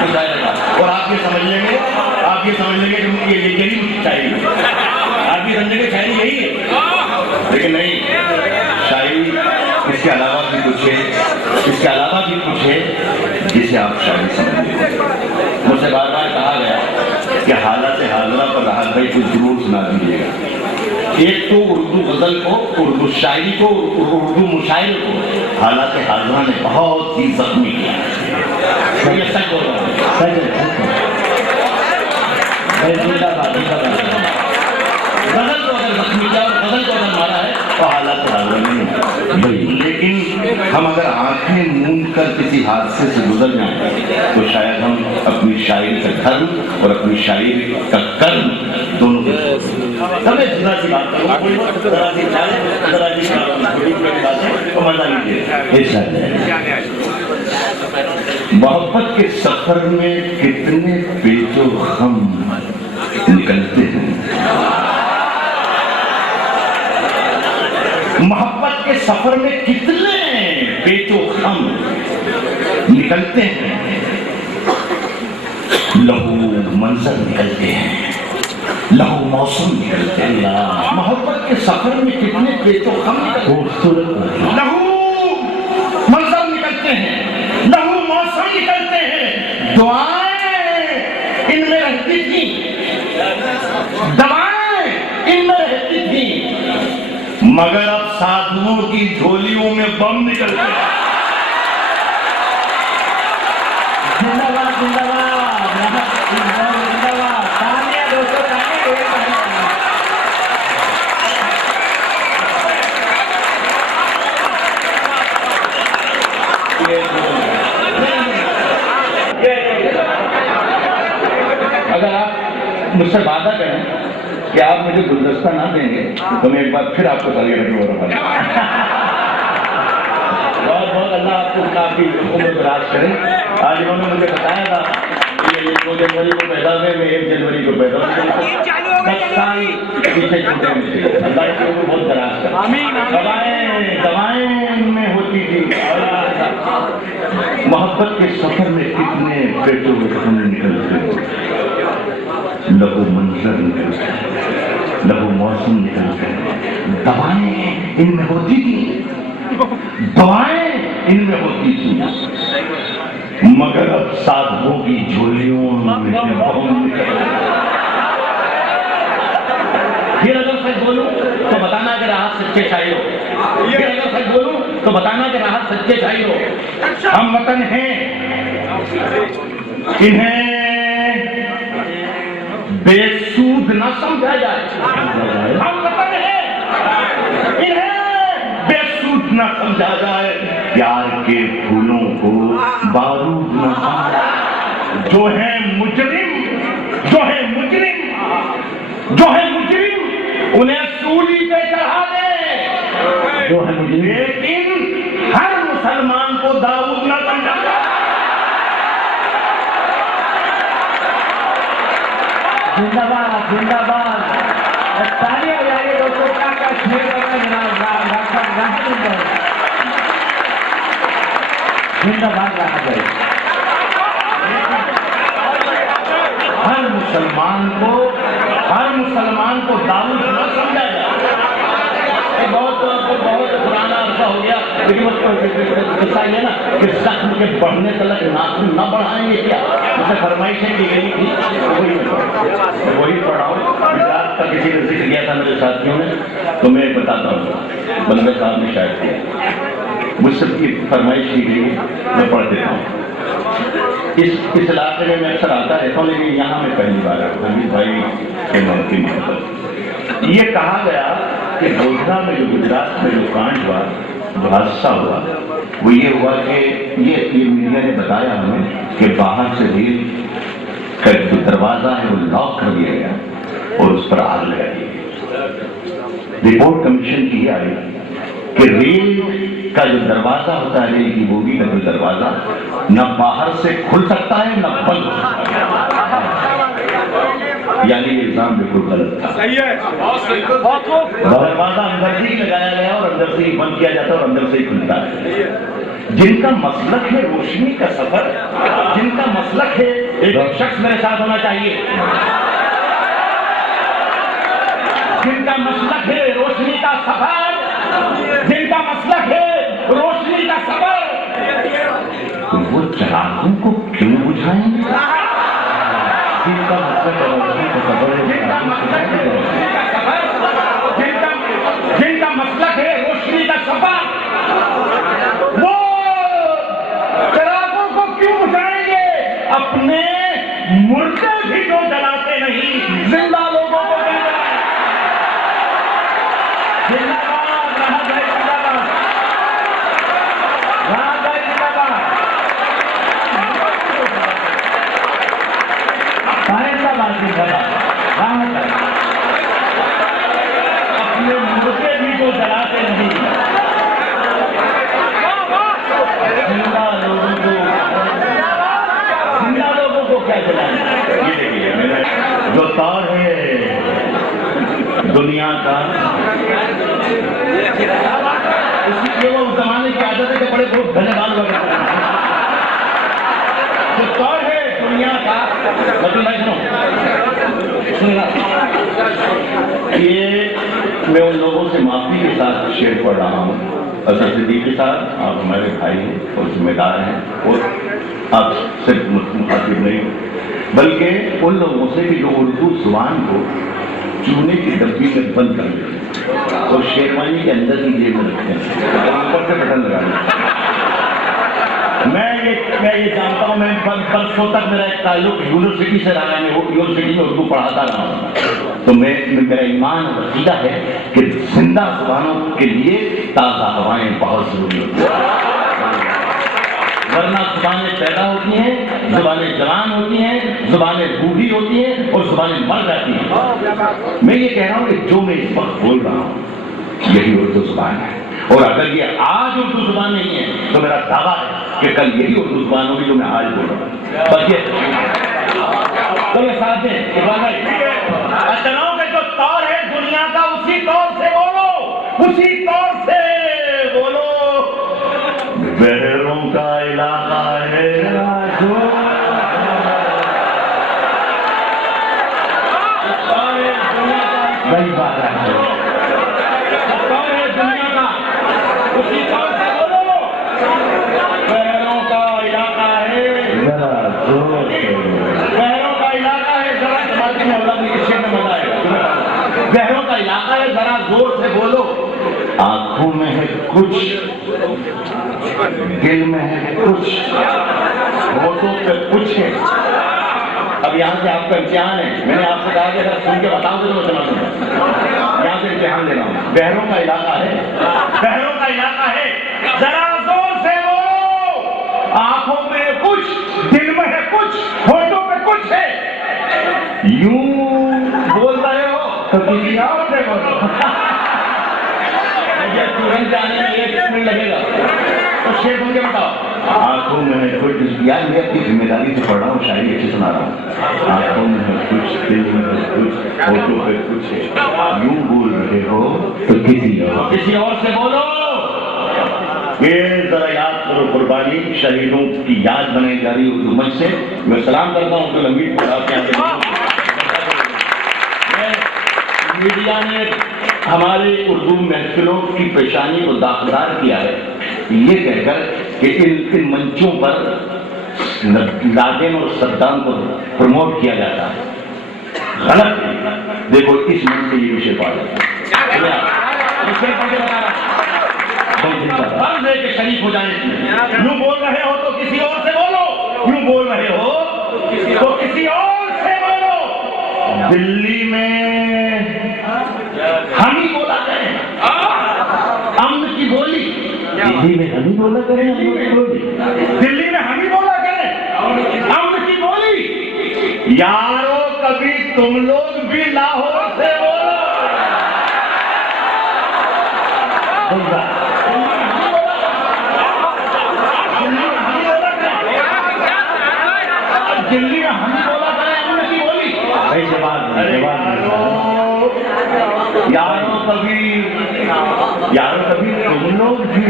मुशायरे का। और आप ये समझ लेंगे कि यही शायरी, आप ये समझेंगे शायरी यही है, लेकिन नहीं, शायरी इसके अलावा भी कुछ है, जिसे आप शायरी समझेंगे। मुझसे बार बार कहा गया कि हालात हाज़िरा पर राहत भाई कुछ जरूर सुना दीजिएगा। एक तो उर्दू गजल को, उर्दू शायरी को, उर्दू मुशायरे को हालात हाज़िरा ने बहुत ही जख्मी किया। ये सच बोल रहा हूँ, गजल को अगर जख्मी किया और गजल को अगर मारा है तो हालात हाज़िरा नहीं। लेकिन हम अगर आंखें मूंद कर किसी हादसे से गुजर जाएं तो शायद हम अपनी शायरी का धर्म और अपनी शायरी का कर्म दोनों मोहब्बत के सफर में कितने पेचो खम निकलते हैं, मोहब्बत के सफर में कितने पेचो खम निकलते हैं, लहू मंजर निकलते हैं, लहू मौसम निकलते हैं। मोहब्बत के सफर में कितने पेचो खम लहू मंजर निकलते हैं, लहू मौसम निकलते हैं। दुआएं इनमें रहती थी, दवाएं इनमें रहती थी, मगर अब साधुओं की झोलियों में बम निकलते हैं। जिंदाबाद जिंदाबाद जिंदाबाद, तालियां दोस्तों, तालियां। अगर आप मुझसे वादा करें कि आप मुझे गुलदस्ता ना देंगे तो मैं एक बार फिर आपको सारी रखने वाला। बहुत बहुत अल्लाह आपको काफी उम्र दराज करे। आज इन्होंने मुझे बताया था कि ये 2 जनवरी को पैदा हुए, मैं 1 जनवरी को पैदा हुआ, 10 साल पीछे छूटे मुझे। अल्लाह की उम्र बहुत दराज करे। दवाएं में होती थी। मोहब्बत के सफर में कितने पेटों में खाने निकलते, लघु मंजर निकलते, लघु मौसम निकलते, दवाएं इनमें होती थी, दवाएं इनमें होती थी, मगर अब साधुओं की झोलियों में फिर अगर सच बोलूं तो बताना कि राहत सच्चे शाही हो। फिर अगर सच बोलूं तो बताना कि राहत सच्चे शाही हो। हम वतन हैं, इन्हें बेसूद न समझा जाए। हम वतन हैं, इन्हें बेसूद न समझा जाए। प्यार के फूलों को बारूद न समझा। जो है मुजरिम, जो है मुजरिम, जो है मुजरिम उन्हें सूली पे चढ़ा दे। जो है मुजरिम, लेकिन हर मुसलमान को दाऊद न समझा जाए। जिंदाबाद जिंदाबाद। तालियां बजाइए दोस्तों। क्या शेर जिंदाबाद रहा जाए। हर मुसलमान को दाऊद न समझा जाए। बहुत पुराना अरसा हो गया, लेकिन किस्सा ये ना कि जख्म के बढ़ने तक नाखून न बढ़ाएंगे क्या, जैसे फरमाइशें की गई थी, वही पढ़ाओ। गुजरात का किसी ने जिक्र किया था मेरे साथियों ने, तो मैं बताता हूँ। बल्लभ साहब ने शायद किया, मुझसे की फरमाइश की गई, मैं पढ़ देता हूँ। इस इलाके में मैं अक्सर आता रहता हूँ, लेकिन यहाँ मैं पहली बार आया हूँ भाई के मौके पर। ये कहा गया कि गोधरा में जो गुजरात में जो कांड हुआ, जो हादसा हुआ, वो ये हुआ कि ये मीडिया ने बताया हमें कि बाहर से रेल का जो दरवाजा है वो लॉक कर दिया गया और उस पर आग लगा दी गई। रिपोर्ट कमीशन की आई कि रेल का जो दरवाजा होता है, रेल की बोगी का जो दरवाजा न बाहर से खुल सकता है न बंद हो सकता है। यानी इल्जाम बिल्कुल गलत था। सही है, बहुत सही, बहुत खूब। दरवाजा अंदर से ही लगाया गया और अंदर से ही बंद किया जाता है और अंदर से ही खुलता है। जिनका मसलक है रोशनी का सफर, जिनका मसलक है, एक शख्स मेरे साथ होना चाहिए, जिनका मसलक है रोशनी का सफर, जिनका मसलक है रोशनी का सफर, वो चिरागों को क्यों बुझाएंगे? जिनका मसलक है रोशनी का सफर, जिनका मसलक है रोशनी का सफर, वो चिरागों को क्यों बुझाएंगे? अपने मुर्दे भी जो जलाते नहीं, जिंदा लोगों को भी जलाएं। जिंदाबाद रहा जाए, जिंदाबाद रहा जाए, जिंदाबाद साहिंदाबाद, जिंदाबाद रहा जाए। अपने मुर्दे भी जो जलाते नहीं, जिंदा लोगों को क्या जलाएं? ये देखिए मेरा जो तौर है दुनिया का, इसलिए वो उस जमाने की आदत है कि बड़े बहुत धन्यवाद वगैरह जो तौर है दुनिया का, मतलब सुनना, ये मैं उन लोगों से माफी के साथ शेयर पढ़ रहा हूँ। असर सिद्दीक के साथ आप हमारे भाई हैं और जिम्मेदार हैं, और आप सिर्फ मुखातिब नहीं बल्कि उन लोगों से भी जो उर्दू जुबान को चूने की डब्बी में बंद कर देते और शेरवानी के अंदर ही जेब में रखते हैं और ऊपर से बटन लगा देते। मैं ये जानता हूँ, मैं बरसों तक मेरा एक ताल्लुक यूनिवर्सिटी से रहा है, यूनिवर्सिटी में उर्दू पढ़ाता रहा हूँ, तो मेरा ईमान और अकीदा है कि जिंदा जुबानों के लिए ताज़ा हवाएं बहुत जरूरी होती है। वरना जुबानें पैदा होती हैं, जुबानें जवान होती हैं, जुबानें बूढ़ी होती हैं और जुबानें मर जाती हैं। मैं ये कह रहा हूँ कि जो मैं इस वक्त बोल रहा हूँ यही उर्दू जुबान है, और अगर ये आज उर्दू जुबान नहीं है तो मेरा दावा है कि कल यही उर्दू जुबान होगी जो मैं आज बोल रहा हूँ। बस ये साथ में तनाव का जो तौर है दुनिया का, उसी तौर से बोलो, उसी तौर से बोलो। बहरों का इलाका है, वही बात है, दुनिया का उसी तौर से बोलो। बहरों का इलाका है, बहरों का इलाका है, जरा जमाती में अल्लाह ने किसी में मजा आएगा। बहरों का इलाका है, जरा जोर से बोलो। आंखों में है कुछ, दिल में है कुछ, होठों पे कुछ है। अब यहाँ से आपका इम्तिहान है, मैंने आपसे कहा कि अगर सुन के बताओगे तो मैं समझ लूंगा। यहाँ से इम्तिहान ले रहा हूँ। बहरों का इलाका है, बहरों का इलाका है, जरा जोर से बोलो। आंखों में कुछ, दिल में है कुछ, होठों पे कुछ है। यूं बोल रहे हो तो किसी और से बोलो। मुझे तुरंत जाने में 1 मिनट लगेगा, तो शेर बोल के बताओ। आंखों में है कुछ, यार मैं अपनी जिम्मेदारी से पढ़ रहा हूँ, शायरी अच्छी सुना रहा हूँ। आंखों में है कुछ, दिल में है कुछ, होठों पे कुछ है। यूं बोल रहे हो तो किसी और से बोलो। ये जरा याद करो, कुर्बानी शहीदों की याद बनाई जा रही उर्दू मंच से। मैं सलाम करता हूँ अब्दुल हमीद आपके यहाँ। मीडिया ने हमारे उर्दू महफिलों की पेशानी को दागदार किया है ये कहकर कि इन मंचों पर लादेन और सद्दाम को प्रमोट किया जाता है। गलत। देखो इस मंच से ये विषय पा जाता है कि शरीफ हो जाए। यूं बोल रहे हो तो किसी और से बोलो, यूं बोल रहे हो तो किसी और से बोलो। दिल्ली में हम ही बोला करें अमन की बोली, दिल्ली में हम ही बोला करें अमन की बोली, दिल्ली में हम ही बोला करें अमन की बोली। यारो कभी तुम लोग भी लाहौर से बोलो। दिल्ली में हम ही बोला करें अमन की बोली। यारो कभी तुम लोग भी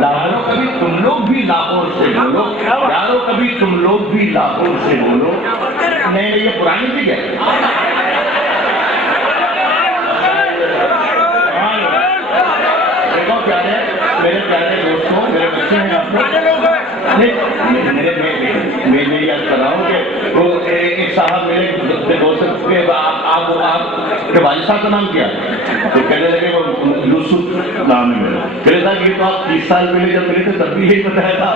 लाहौर, कभी तुम लोग भी लाहौर से बोलो। यारो कभी तुम लोग भी लाहौर से बोलो। नहीं ये पुरानी थी क्या? देखो प्यारे, मेरे प्यारे दोस्तों, मेरे बच्चे हैं आपको। मैं याद कर रहा हूँ कि वो एक साहब मेरे दोस्त आपके वालिद साहब का नाम क्या? तो कहने लगे वो यूसुफ नाम है मेरा। कहने लगा ये तो आप 30 साल पहले जब मिले थे तब भी यही बताया था।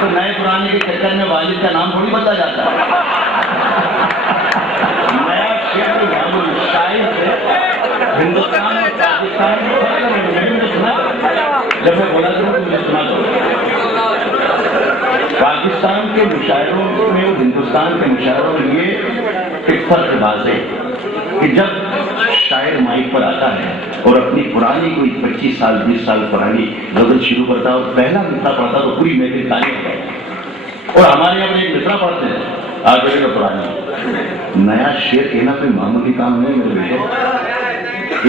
तो नए पुराने के चक्कर में वालिद का नाम थोड़ी बदला जाता है। नया शेर शायर से हिंदुस्तान और पाकिस्तान में सुना, जब मैं बोला था मुझे सुना दो। पाकिस्तान के मुशायरों में और हिंदुस्तान के मुशायरों में ये एक फर्क वाज़ेह कि जब शायर माइक पर आता है और अपनी पुरानी कोई 25 साल 20 साल पुरानी गज़ल शुरू करता है और पहला मिसरा पढ़ता तो पूरी महफिल ताली होता है। और हमारे यहाँ एक मिसरा पढ़ते हैं आज का पुरानी। नया शेर कहना कोई मामूली काम नहीं मेरे बेटे।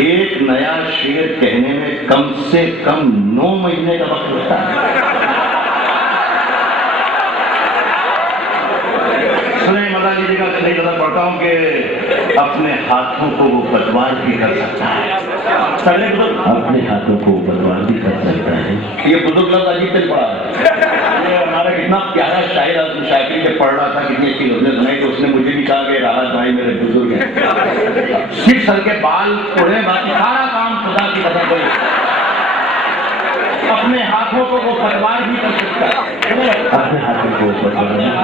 एक नया शेर कहने में कम से कम 9 महीने का वक्त लगता है। पढ़ता हूँ कि अपने हाथों को वो पतवार भी कर सकता है। अपने हाथों को पतवार भी कर सकता है। ये बुजुर्ग लफ्ज़ अजीब से पढ़ा है। ये हमारा कितना प्यारा शायर शायरी से पढ़ रहा था, कितनी अच्छी गज़लें सुनाई। तो उसने मुझे भी कहा कि राहत भाई मेरे बुजुर्ग हैं, सिर्फ सर के बाल उड़े बाकी सारा काम खुदा की कसम करे। अपने हाथों को वो पतवार भी कर सकता है। अपने हाथों को पतवार आएगा।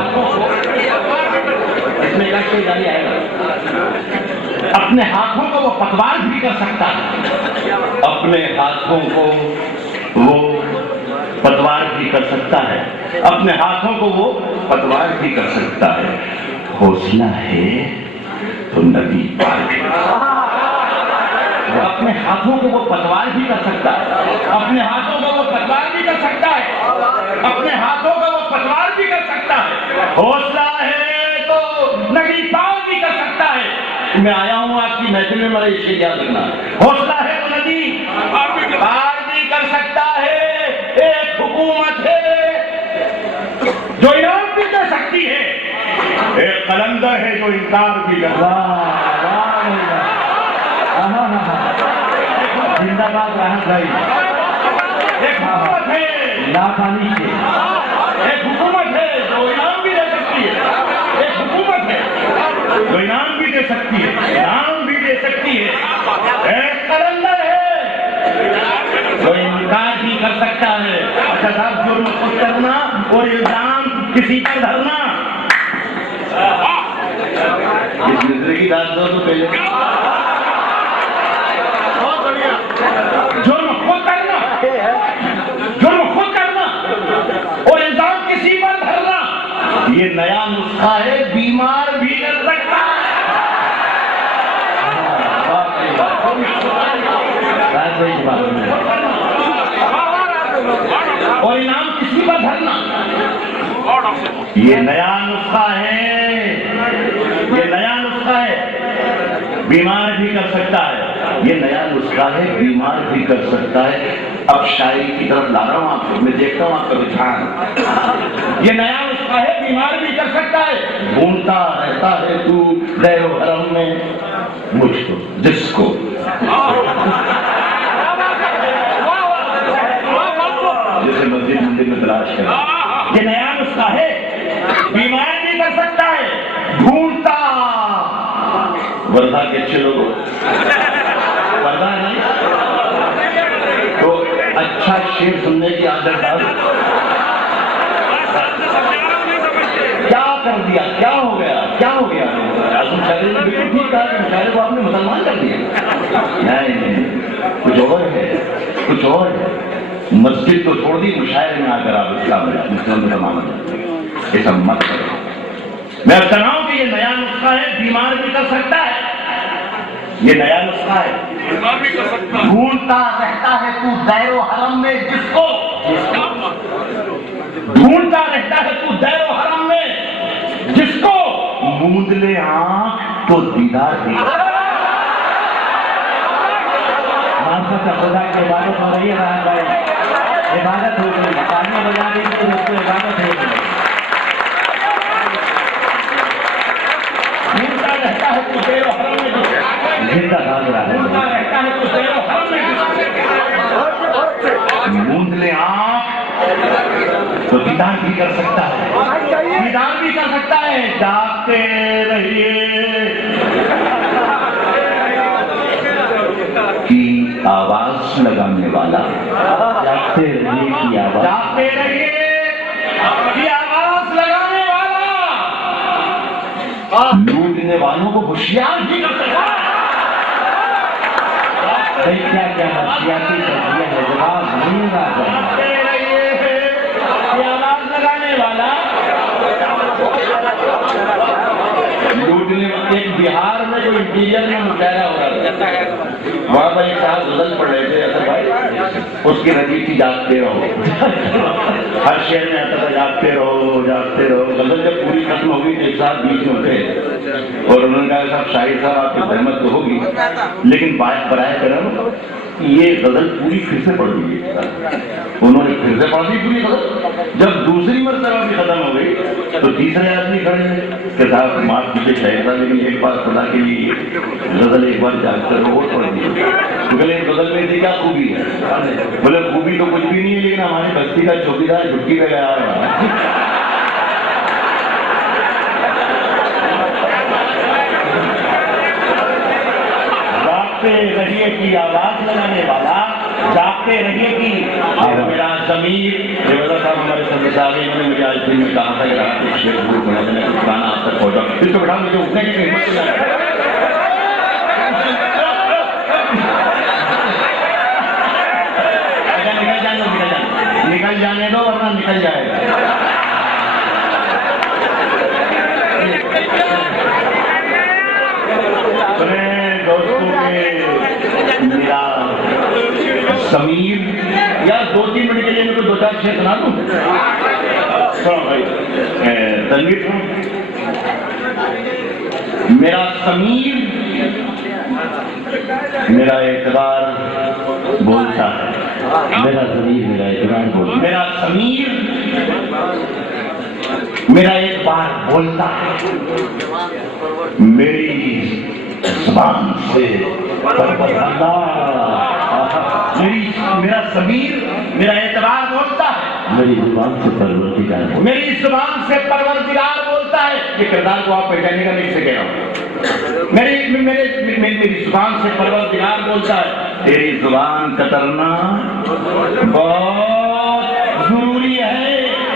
अपने हाथों को वो पतवार भी कर सकता है। अपने हाथों को वो पतवार भी कर सकता है, अपने हाथों को वो पतवार भी कर सकता है। हौसला है तो नदी पार भी कर सकता है। अपने हाथों को वो पतवार भी कर सकता है, अपने हाथों को वो पतवार भी कर सकता है, अपने हाथों को वो पतवार भी कर सकता है। हौसला है तो नदी पार भी कर सकता है। मैं आया हूं आपकी महफिल में, मेरा इससे याद रखना, हौसला है तो नदी पार भी कर सकता है। एक हुकूमत है जो इनाम भी दे सकती है, एक कलंदर है जो इनकार भी कर सकता है। जिंदाबाद राहत भाई। एक हुकूमत है लाखानी से, एक हुकूमत है जो इनाम भी दे सकती है, एक हुकूमत है जो इनाम भी दे सकती है, इनाम भी दे सकती है। एक कलंदर है जो इनकार भी कर सकता है। अच्छा साहब, जुर्म खुद करना और इल्जाम किसी पर धरना, इस मिस्र की बात दो तो पहले जुर्म खुद करना और इल्जाम किसी पर धरना, ये नया नुस्खा है, बीमार भी कर सकता है। और इनाम किसी पर धरना, ये नया नुस्खा है, ये नया नुस्खा है, बीमार भी कर सकता है। ये नया नुस्खा है, बीमार भी कर सकता है। अब शायरी की तरफ ला रहा हूं आपको, मैं देखता हूं आपका रुझान। ये नया नुस्खा है, बीमार भी कर सकता है। ढूंढता रहता है तू दैरो हरम में मुझको, जिसको जैसे मस्जिद मंदिर में तलाश कर। ये नया नुस्खा है, बीमार भी कर सकता है। ढूंढता वर्धा के अच्छे लोगों, वर्धा नहीं तो अच्छा शेर सुनने की आदत डाल। क्या कर दिया, क्या हो गया, क्या हो गया? आजम शायरी ने बिल्कुल ठीक कहा, मुशायरे को आपने मुसलमान कर दिया। नहीं, कुछ और है, कुछ और है। मस्जिद तो छोड़ दी, मुशायरे में आकर आप इसका मुस्लिम तमाम ये सब मत करो। मैं अब कह रहा हूं कि ये नया नुस्खा है, बीमार भी कर सकता है। ये नया नुस्खा है, बीमार भी कर सकता है। ढूंढता रहता है तू दैरो हरम में, जिसको ढूंढता रहता है तू दैरो हरम में, जिसको मूंद ले आंख तो दीदार भी। खुदा की इबादत हो रही है, इबादत हो गई, तालियां बजा रही तो उसको इबादत हो गई। ढूंढता रहता है तू दैरो हरम में, जिंदा रहता है तू दैरो हरम में, मूंद ले आंख तो दीदार भी कर सकता है, दीदार भी कर सकता है। जागते रहिए की आवाज लगाने वाला, जागते रहिए की आवाज, जागते रहिए की आवाज लगाने वाला लूटने वालों को होशियार भी कर सकता है। क्या क्या सियासी तस्वीर है, जवाब नहीं रहा। आवाज लगाने वाला लूटने, एक बिहार में जो इंटीरियर में मुशायरा हो रहा था, वहां पर एक साहब गजल पढ़ रहे थे, असर भाई, उसकी रजी थी जागते रहो। हर शहर में आता था जागते रहो, जागते रहो। गजल जब पूरी खत्म हो गई तो एक साथ बीच में उठे और उन्होंने कहा साहब, शाहिर साहब आपकी सहमत तो होगी, लेकिन बात बराए करम ये गजल पूरी फिर से पढ़ दी। उन्होंने फिर से पढ़ दी पूरी गजल। जब दूसरी मरतबा भी खत्म हो गई तो तीसरे आदमी खड़े कि साहब माफ कीजिए शायद था, लेकिन एक बार खुदा के लिए गजल एक बार जागकर वो पढ़ दी। तो बोले गजल में थी क्या खूबी है? बोले खूबी तो कुछ भी नहीं है, लेकिन हमारी बस्ती का चौकीदार छुट्टी पे गया है। जागते रहिए की आवाज लगाने वाला, जागते रहिए की मेरा जमीर। साहब हमारे संत साहब इन्होंने मुझे आज दिन में कहा था कि रात को शेर जरूर बना देना, कुछ गाना आप तक पहुंचा। इसको बैठा मुझे उठने की हिम्मत नहीं। निकल जाने दो वरना निकल जाएगा। सुने दोस्तों के मेरा समीर यार 2-3 मिनट के लिए मेरे को 2-4 शेर सुना दूं। सुनो भाई तनवीर, मेरा समीर मेरा एतबार बोलता है, मेरा समीर मेरा एतबार बोलता है, मेरा समीर मेरा एक बार बोलता है, मेरी जुबान से मेरा समीर मेरा एतबार बोलता है, मेरी जुबान से परवरदिगार, मेरी जुबान से परवरदिगार बोलता है। ये किरदार को आप पहचानेगा नहीं से कह रहा हूं। मेरी जुबान से परवरदिगार बोलता है, तेरी जुबान कतरना बहुत जरूरी है,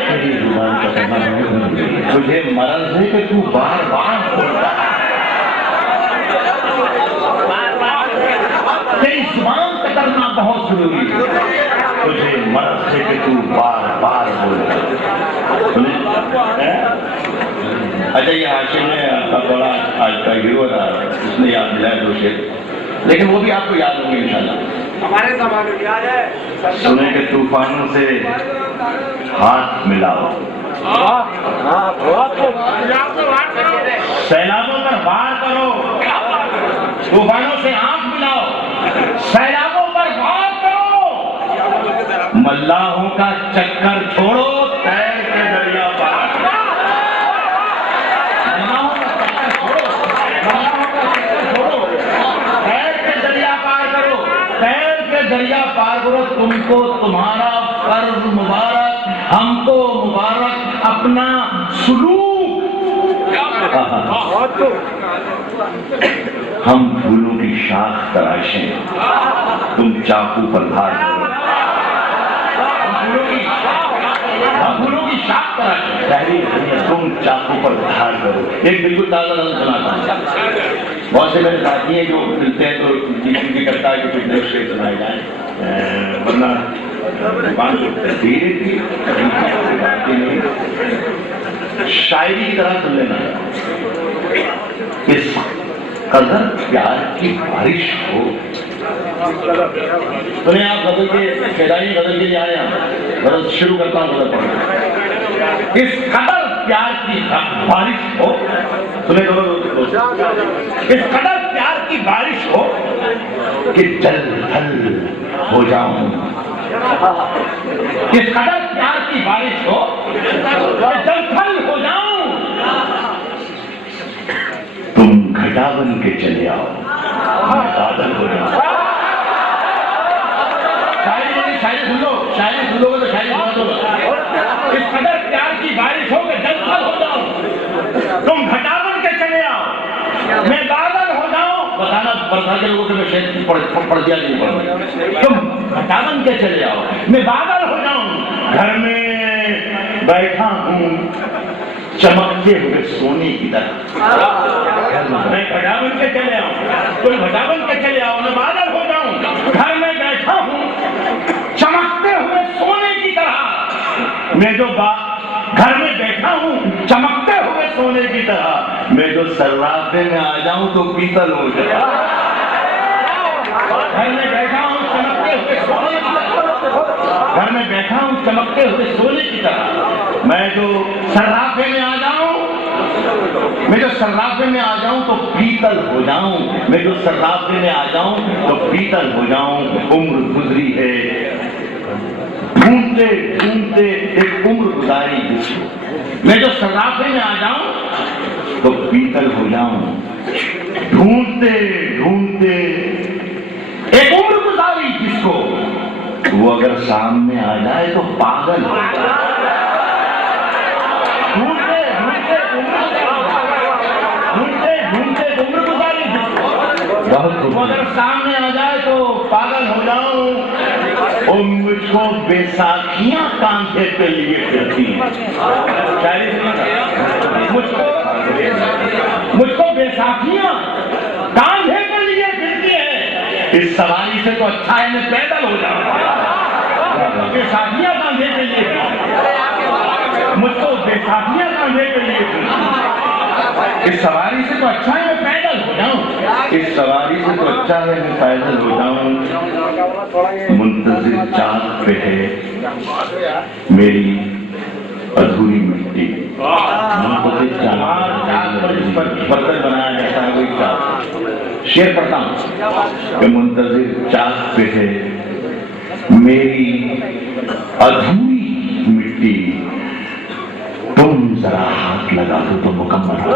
तेरी जुबान कतरना बहुत जरूरी है, तुझे मरज़ है कि तू बार बार बोलता है, तेरी जुबान कतरना बहुत जरूरी है, तुझे मरज़ है कि तू बार बार बोलता है। अच्छा ये हाशिम ने आपका बड़ा आज का हीरो था, उसने याद दिलाया 2 शेर, लेकिन वो भी आपको याद होंगे इंशाल्लाह। हमारे ज़माने में याद है, सुने के तूफानों से हाथ मिलाओ, सैलाबों पर वार करो, तूफानों से आंख मिलाओ, सैलाबों पर वार करो, मल्लाहों का चक्कर छोड़ो, तैर के दरिया पार, दरिया पार करो, तुमको तुम्हारा फर्ज मुबारक, हमको मुबारक अपना सुलूक। हम फूलों की शाख तराशें, तुम चाकू पर धार करो, हम फूलों की शाख तराशें, तुम चाकू पर धार करो। एक बिल्कुल ताज़ा नज़र सुनाता हूं। बहुत से मेरे साथी हैं जो मिलते हैं तो जिक्र करता है कि कुछ नए शेर सुनाए जाए, वरना धीरे धीरे नहीं, शायरी की तरह सुन लेना। इस कदर प्यार की बारिश हो, सुने आप गजल के शेदारी गजल के लिए आए हैं, गजल शुरू करता हूँ गजल पढ़ना। इस कदर प्यार की बारिश हो, सुने इस कदर प्यार की बारिश हो कि जल थल हो जाऊं, इस कदर प्यार की बारिश हो कि जल थल हो जाऊं, तुम घटा बन के चले आओ, मैं बादल हो जाऊं। शायरी सुन लो, शायरी सुनोगे तो शायरी सुना दो। इस कदर प्यार की बारिश हो कि जल थल हो जाऊं, तुम घटा बन के चले आओ, मैं बादल हो जाऊं। बताना बरसा के लोगों के मैं शेर पढ़ दिया नहीं पढ़, तुम घटा बन के चले आओ, मैं बादल हो जाऊं, घर में बैठा हूं चमकते हुए सोने की तरह, मैं घटा बन के चले आऊं, तुम घटा बन के चले आओ, मैं बादल हो जाऊं, घर में बैठा हूं चमकते हुए सोने की तरह, मैं जो घर में बैठा हूं चमकते हुए सोने की तरह, मैं जो सर्राफे में आ जाऊं तो पीतल हो जाए। घर में बैठा हूं चमकते हुए सोने की तरह, घर में बैठा हूं चमकते हुए सोने की तरह, मैं जो सर्राफे में आ जाऊं, मैं जो सर्राफे में आ जाऊं तो पीतल हो जाऊं, मैं जो सर्राफे में आ जाऊं तो पीतल हो जाऊं। उम्र गुजरी है ढूंढते ढूंढते एक उम्र गुजारी जिसको, मैं जो सर्राफे में आ जाऊं तो पीतल हो जाऊं, ढूंढते ढूंढते एक उम्र गुजारी जिसको, वो अगर सामने आ जाए तो पागल हो जाए। ढूंढते ढूंढते उम्र गुजारी जिसको, वो अगर सामने आ जाए तो पागल हो जाऊं। और मुझको बैसाखियां कांधे पे लिए फिरती हैं, मुझको बैसाखियां कांधे पे लिए फिरती है, इस सवारी से तो अच्छा है मैं पैदल हो जाऊं। बेसाखियां बांधे के लिए, मुझको बेसाखियां बांधे के लिए। इस सवारी से तो अच्छा है मैं पैदल हो जाऊं, इस सवारी से तो अच्छा है मैं पैदल हो जाऊं। मुंतजिर चाँद पे है मेरी अधूरी मिट्टी, मुंतजिर चाँद पर जिस पर बर्तन बनाया जाता है वही चाँद। शेर पढ़ता हूं कि मुंतजिर चाँद पे है मेरी अधूरी मिट्टी, तुम जरा हाथ लगा दो तो मुकम्मल हो।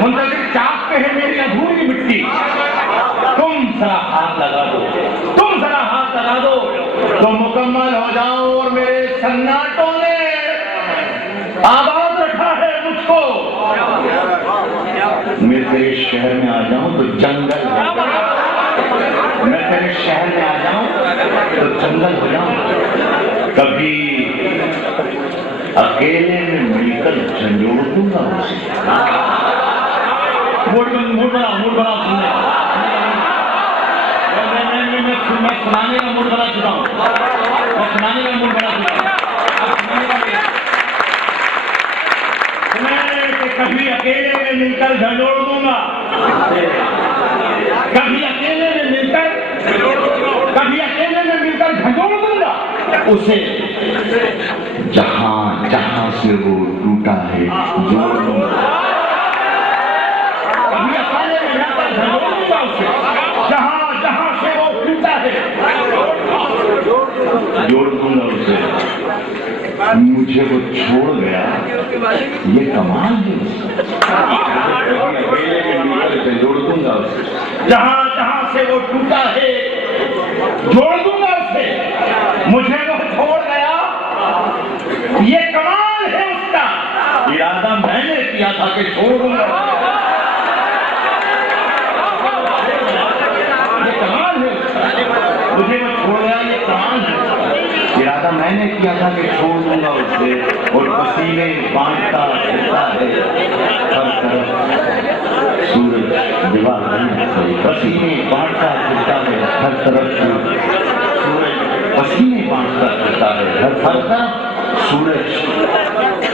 मुंतजिर चाँद पे है मेरी अधूरी मिट्टी, तुम जरा हाथ लगा दो, तुम जरा हाथ लगा दो तो मुकम्मल हो जाओ। और मेरे सन्नाटों ने आबाद रखा है मुझको, मैं तेरे शहर में आ जाऊं तो जंगल हो जाऊं, मैं तेरे शहर में आ जाऊं तो जंगल हो जाऊं। कभी अकेले में मिलकर झंझोड़ दूंगा उसे। मूड बना सुनने, मैं सुनाने का मूड बना चुका हूं, मैं सुनाने का मूड बना चुका हूं। कभी अकेले में मिलकर झंझोड़ दूंगा, कभी अकेले में मिलकर, कभी अकेले में मिलकर झंझोड़ दूंगा उसे। जहां जहां से वो टूटा है जोड़ दूंगा, कभी अकेले में मिलकर झंझोड़ दूंगा उसे। जहां जहां से वो टूटा है जोड़ दूंगा उसे। मुझे वो छोड़ गया, ये कमाल है उसका। अकेले में मिलकर जोड़ दूंगा उसे। जहां जहां से वो टूटा है जोड़ दूंगा उसे। मुझे वो छोड़ गया, ये कमाल है उसका। इरादा मैंने किया था कि छोड़ दूंगा, ये कमाल है उसका। मुझे वो छोड़ गया, ये कमाल है। इरादा मैंने किया था कि छोड़ दूंगा उसे। और पसीने बांटता फिरता है हर तरफ सूरज दीवार बनी, पसीने बांटता फिरता है हर तरफ सूरज, पसीने बांटता फिरता है हर तरफ सूरज।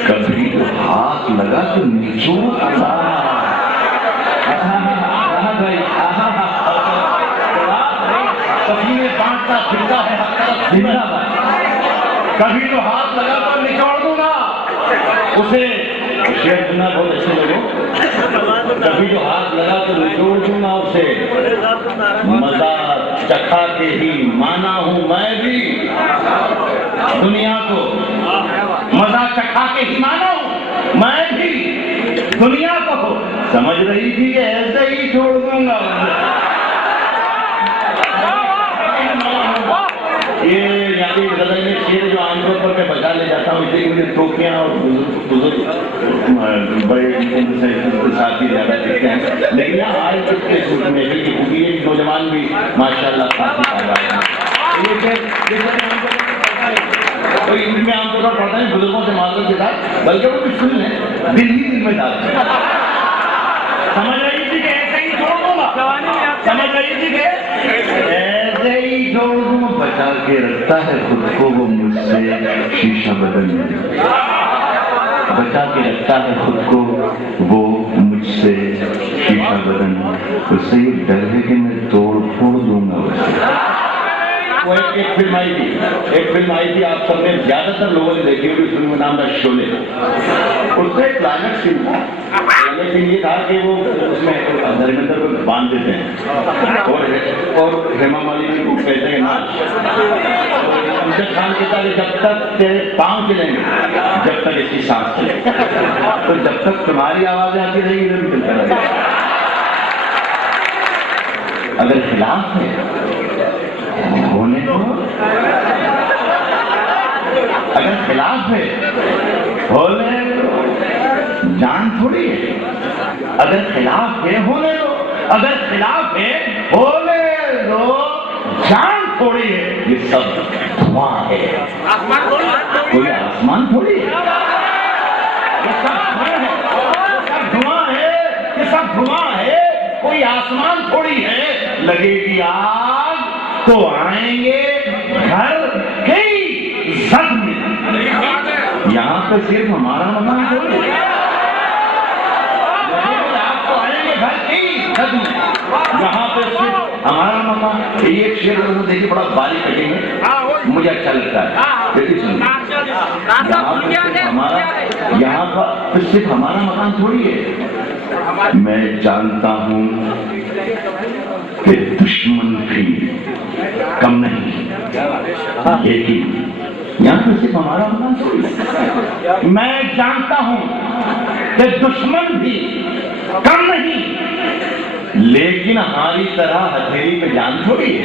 कभी तो हाथ लगा तो निचोड़ पसीने बांटता फिरता है हर तरफ जिंदाबाद। कभी तो हाथ लगा तो निचोड़ दूंगा उसे। शेर सुनना बहुत अच्छे लोगों। कभी तो हाथ लगा तो निचोड़ दूंगा उसे। मजा चखा के ही माना हूं मैं भी दुनिया को, मजा चखा के ही माना हूं मैं भी दुनिया को। समझ रही थी कि ऐसे ही छोड़ दूंगा उसे। ये यानी गजल में शेर जो आमतौर पर मैं बजा ले जाता हूँ, इसलिए मुझे टोकियाँ और बुजुर्ग बड़े साथी ज्यादा दिखते हैं। लेकिन यहाँ आज के सूट में क्योंकि ये नौजवान भी माशाल्लाह काफी आगा है। तो इनमें आमतौर पर पढ़ता है बुजुर्गों से माजरत के साथ, बल्कि वो भी सुन लें, दिल ही दिल में डालते हैं। समझ रही थी कि ऐसे ही छोड़ दूंगा, समझ रही थी कि ऐसे ही छोड़ दूंगा। बचा के रखता है खुद को वो मुझसे शीशा बदन, बचा के रखता है खुद को वो मुझसे शीशा बदन। उससे ये डर है कि मैं तोड़ फोड़ दूंगा उसे। वो एक फिल्म आई थी, आप सबने ज्यादातर लोगों ने देखी होगी। फिल्म का नाम था शोले। उससे क्लाइमेक्स सीन था, ये था कि वो उसमें धर्मेंद्र को बांध देते हैं और हेमा मालिनी को कहते हैं नाच। अमजद खान कहता है जब तक तेरे पाँव चलेंगे, जब तक इसकी सांस चले, तो जब तक तुम्हारी आवाजें आती रहेगी इधर भी चलता रहेगा। अगर खिलाफ है होने दो, अगर खिलाफ है होने दो, जान थोड़ी है। अगर खिलाफ है होने दो, अगर खिलाफ है होने दो, जान थोड़ी है। ये सब धुआं है, कोई आसमान थोड़ी है। ये सब धुआं है, ये सब धुआं है, ये सब धुआं है, कोई आसमान थोड़ी है, लगेगी आग तो आएंगे घर के जद में। यहाँ पे सिर्फ हमारा मकान थोड़ी है, आग तो आएंगे घर के जद में। यहाँ पे सिर्फ हमारा मकान। ये शेर देखिए बड़ा बारीक कटेंगे, मुझे अच्छा लगता है। देखिए सुनिए, यहाँ पर सिर्फ हमारा मकान थोड़ी है। मैं जानता हूँ कि दुश्मन भी कम नहीं, लेकिन यहाँ पर सिर्फ हमारा मकान थोड़ी है। मैं जानता हूँ कि दुश्मन भी कम नहीं, लेकिन हमारी तरह हथेली पे जान थोड़ी है।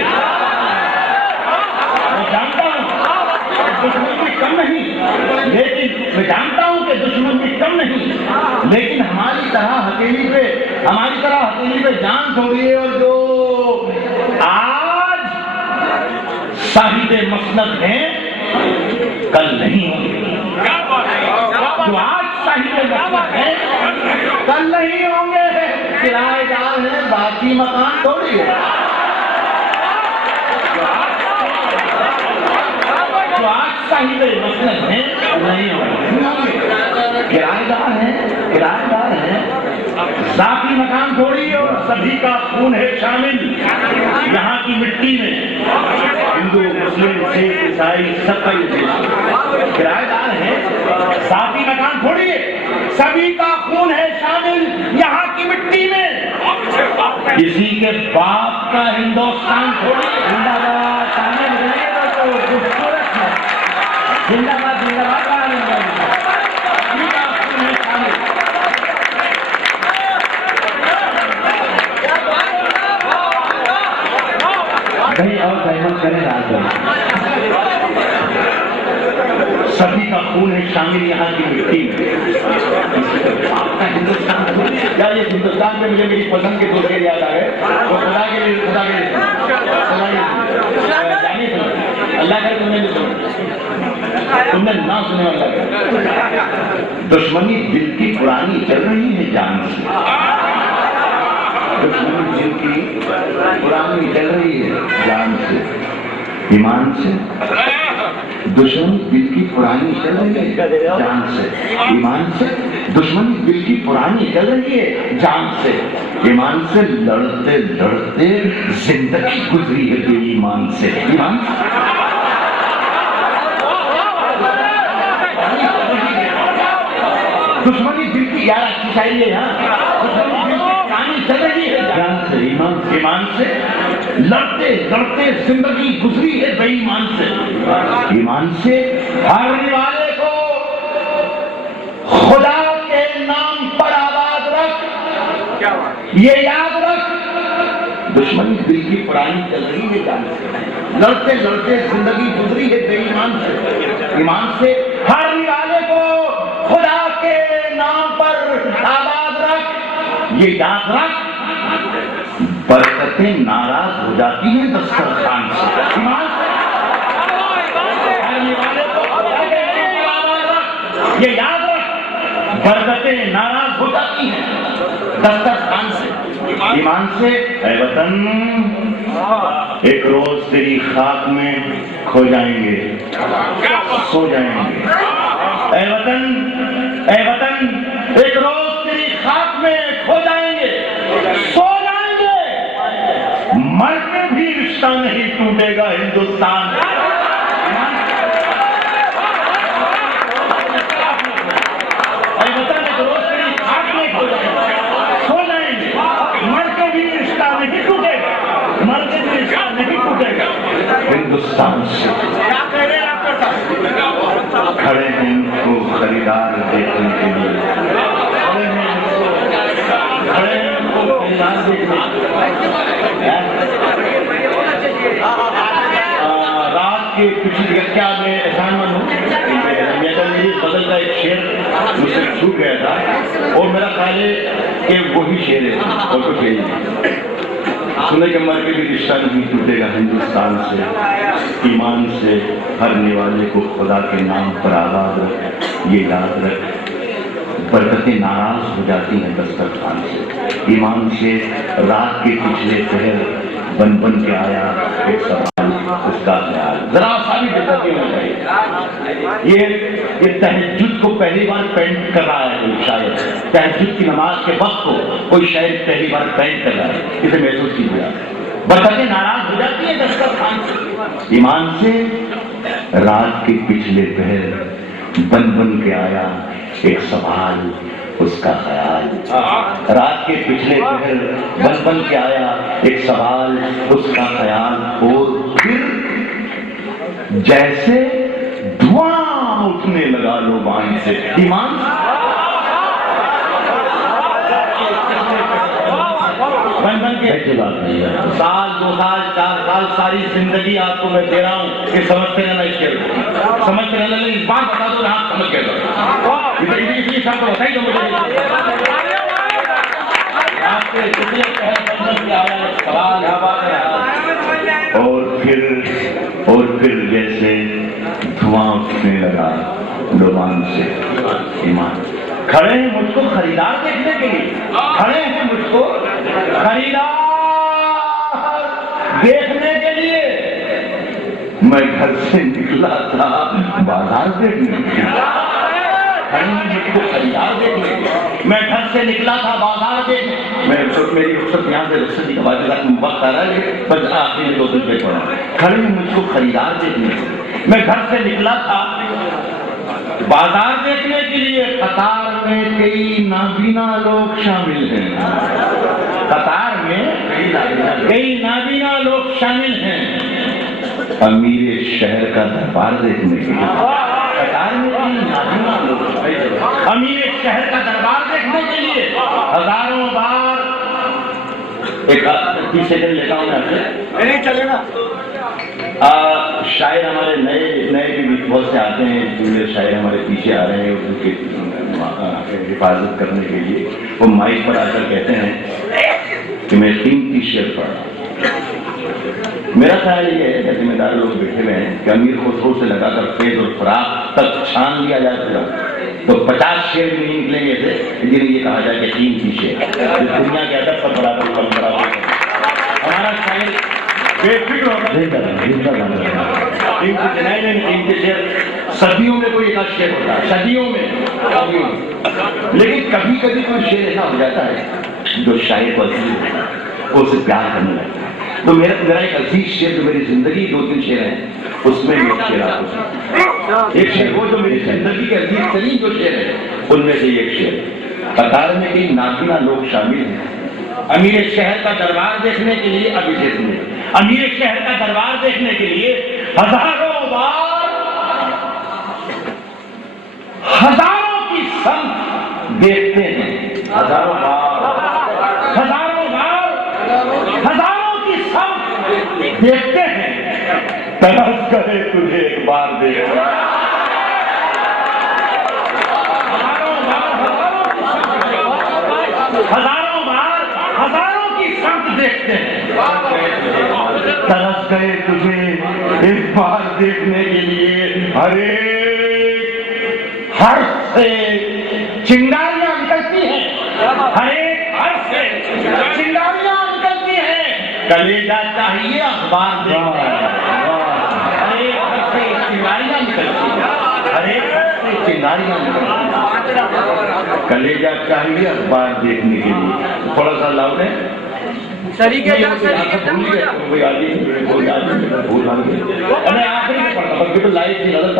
मैं जानता हूँ दुश्मन भी कम नहीं, लेकिन मैं जानता हूं कि दुश्मन भी कम नहीं, लेकिन हमारी तरह हथेली पे जान थोड़ी है। और जो आज साहिबे मसनद हैं, कल नहीं होंगे। जो आज साहिबे मसनद हैं, कल नहीं होंगे। किराएदार हैं, बाकी मकान थोड़ी है। जो आज साहिबे मसनद हैं, नहीं होंगे। किराएदार हैं, जाती मकान थोड़ी। और सभी का खून है शामिल यहाँ की मिट्टी में। हिंदू, मुस्लिम, सिख, ईसाई सबका ये देश। किराएदार है, जाती मकान थोड़ी है, सभी का खून है शामिल यहाँ की मिट्टी में। किसी के बाप का हिंदुस्तान थोड़ी। जिंदाबाद, सामने मिलेगा तो खूबसूरत है। जिंदाबाद, जिंदाबाद। भाई और सहमत करें रात भर। सभी का खून है शामिल यहाँ की मिट्टी में। क्या ये हिंदुस्तान में मुझे मेरी पसंद के दूसरे याद आ गए। वो खुदा के लिए जाने सुने, अल्लाह करे तुमने नहीं सुना, तुमने ना सुने अल्लाह करे। दुश्मनी दिल की पुरानी चल रही है जान से। दुश्मनी दिल की पुरानी चल रही है जान से, ईमान से। दुश्मनी दिल की पुरानी चल रही है जान से, ईमान से। दुश्मनी दिल की पुरानी चल रही है जान से, ईमान से। लड़ते लड़ते जिंदगी गुजरी है बेईमान से, ईमान से। दुश्मनी दिल की, यार अच्छी शायरी है यहाँ। दुश्मनी दिल की पुरानी चल रही है जान से, ईमान से। लड़ते लड़ते जिंदगी गुजरी है बेईमान से, ईमान से। हारने वाले को खुदा के नाम पर आबाद रख, ये याद रख। दुश्मनी दिल की पुरानी चल रही है जान से, लड़ते लड़ते जिंदगी गुजरी है बेईमान से, ईमान से। हारने वाले को खुदा के नाम पर आबाद रख, ये याद रख। बरकतें नाराज हो जाती हैं दस्तरखान से, ईमान से। हारने वाले को खुदा के नाम पर आबाद रख, ये याद रख। बरकतें नाराज हो जाती हैं दस्तरखान से, ईमान से। ऐ वतन, एक रोज तेरी खाक में खो जाएंगे, सो जाएंगे। ऐ वतन, एक रोज तेरी खाक में खो जाएंगे, सो जाएंगे। मर के भी रिश्ता नहीं टूटेगा हिंदुस्तान। ऐ वतन, एक रोज तेरी खाक में खो जाएंगे, सो जाएंगे। मर के भी रिश्ता नहीं टूटेगा, मर के भी रिश्ता नहीं टूटेगा हिंदुस्तान से। क्या कह रहे हैं आप? खड़े हैं उनको खरीदार देखने के लिए, खड़े हैं उनको खरीदार देखने के लिए। रात के कुछ क्या मैं एहसानमंद हूँ, बदल का एक शेर मुझसे छूट गया था और मेरा ख्याल है कि वही शेर है और कुछ नहीं। सुने के मर के भी रिश्ता नहीं टूटेगा हिंदुस्तान से, ईमान से। हरने वाले को खुदा के नाम पर आबाद रख, ये याद रख। बरकतें नाराज हो जाती हैं दस्तरखान से। ईमान से रात के पिछले पहर बन बन के आया एक सवाल उसका ख्याल। जरा सा भी दिक्कत नहीं होना चाहिए। ये तहज्जुद को पहली बार पेंट कर रहा है कोई शायर, तहज्जुद की नमाज के वक्त को कोई शायर पहली बार पेंट कर रहा है, इसे महसूस कीजिए। बरकतें नाराज हो जाती है दस्तरखान खान। ईमान से रात के पिछले पहर बन बन के आया एक सवाल उसका ख्याल। रात के पिछले पहर बन बन के आया एक सवाल उसका ख्याल। और फिर जैसे धुआं उठने लगा लोबान से। ईमान बन बन के बात नहीं है। साल 2 साल 4 साल सारी जिंदगी आपको मैं दे रहा हूँ कि समझते रहना इसके समझते रहना। लेकिन इस बात बता दो ना आप समझ के इसलिए सब बताइए जो मुझे आपके पिछले पहर बन बन के आया सवाल। और फिर जैसे धुआं उठने लगा लोबान से। ईमान खड़े हैं मुझको खरीदार देखने के लिए, खड़े हैं मुझको खरीदार देखने के लिए। मैं घर से निकला था बाजार देखने के लिए, खड़े हैं मुझको खरीदार देखने के लिए। मैं घर से निकला था बाजार देखने। मेरी रुखसत यहाँ से रुखसत की वक्त आ रहा है, बस आखिरी 2 दिन पे पड़ा। खड़े हैं मुझको खरीदार देखने के लिए। मैं घर से निकला था बाजार देखने के लिए। कतार में कई नाबीना लोग शामिल हैं। कतार में कई नाबीना लोग शामिल हैं अमीर शहर का दरबार देखने के लिए। कतार में कई नाबीना लोग अमीर शहर का दरबार देखने के लिए हजारों बार। एक 30 सेकंड लेता हूँ मैं आपसे, नहीं चलेगा। शायर हमारे नए भी बहुत से आते हैं, जूनियर शायर हमारे पीछे आ रहे हैं उनके हिफाजत करने के लिए। वो माइक पर आकर कहते हैं कि मैं कीमती शेर पढ़ रहा हूँ। मेरा ख्याल ये है कि जिम्मेदार लोग बैठे हुए हैं कि अमीर खुसरो से लगाकर फैज और फराक तक छान लिया जाए तो 50 शेर भी नहीं निकलेंगे थे जिन्हें ये कहा जाए कि कीमती शेर। दुनिया के अदब पर बराबर परंपरा हमारा शायर बेफिक्र होकर सदियों में कोई एक शेर होता है, सदियों में। लेकिन कभी कभी कोई शेर ऐसा हो जाता है जो शायर को वो उसे प्यार करने लगता है। तो मेरा एक अजीज शेर जो मेरी जिंदगी 2-3 शेर हैं उसमें एक शेर आपको, एक शेर वो जो मेरी जिंदगी के अजीज तरीन जो शेर है उनमें से एक शेर। कतार में कई नाबीना लोग शामिल हैं अमीर शहर का दरबार देखने के लिए। अभी देखने अमीर शहर का दरबार देखने के लिए हजारों बार हजारों की संख्या देखते हैं। हजारों बार हजारों की संख्या देखते हैं। तरस करे तुझे एक बार देख। हजारों की संख्या देखते हैं। तरस गए तुझे एक बार देखने के लिए। हरे हर से चिंगारियां निकलती हैं, हरे हर से चिंगारियां निकलती हैं। कलेजा चाहिए अखबार देखने। हरे हर से चिंगारियां निकलती हैं, हरे हर से चिंगारियां निकलती हैं। कलेजा चाहिए अखबार देखने के लिए। थोड़ा सा लाउड है आखिरी में पढ़ता बल्कि तो लाइव की नजर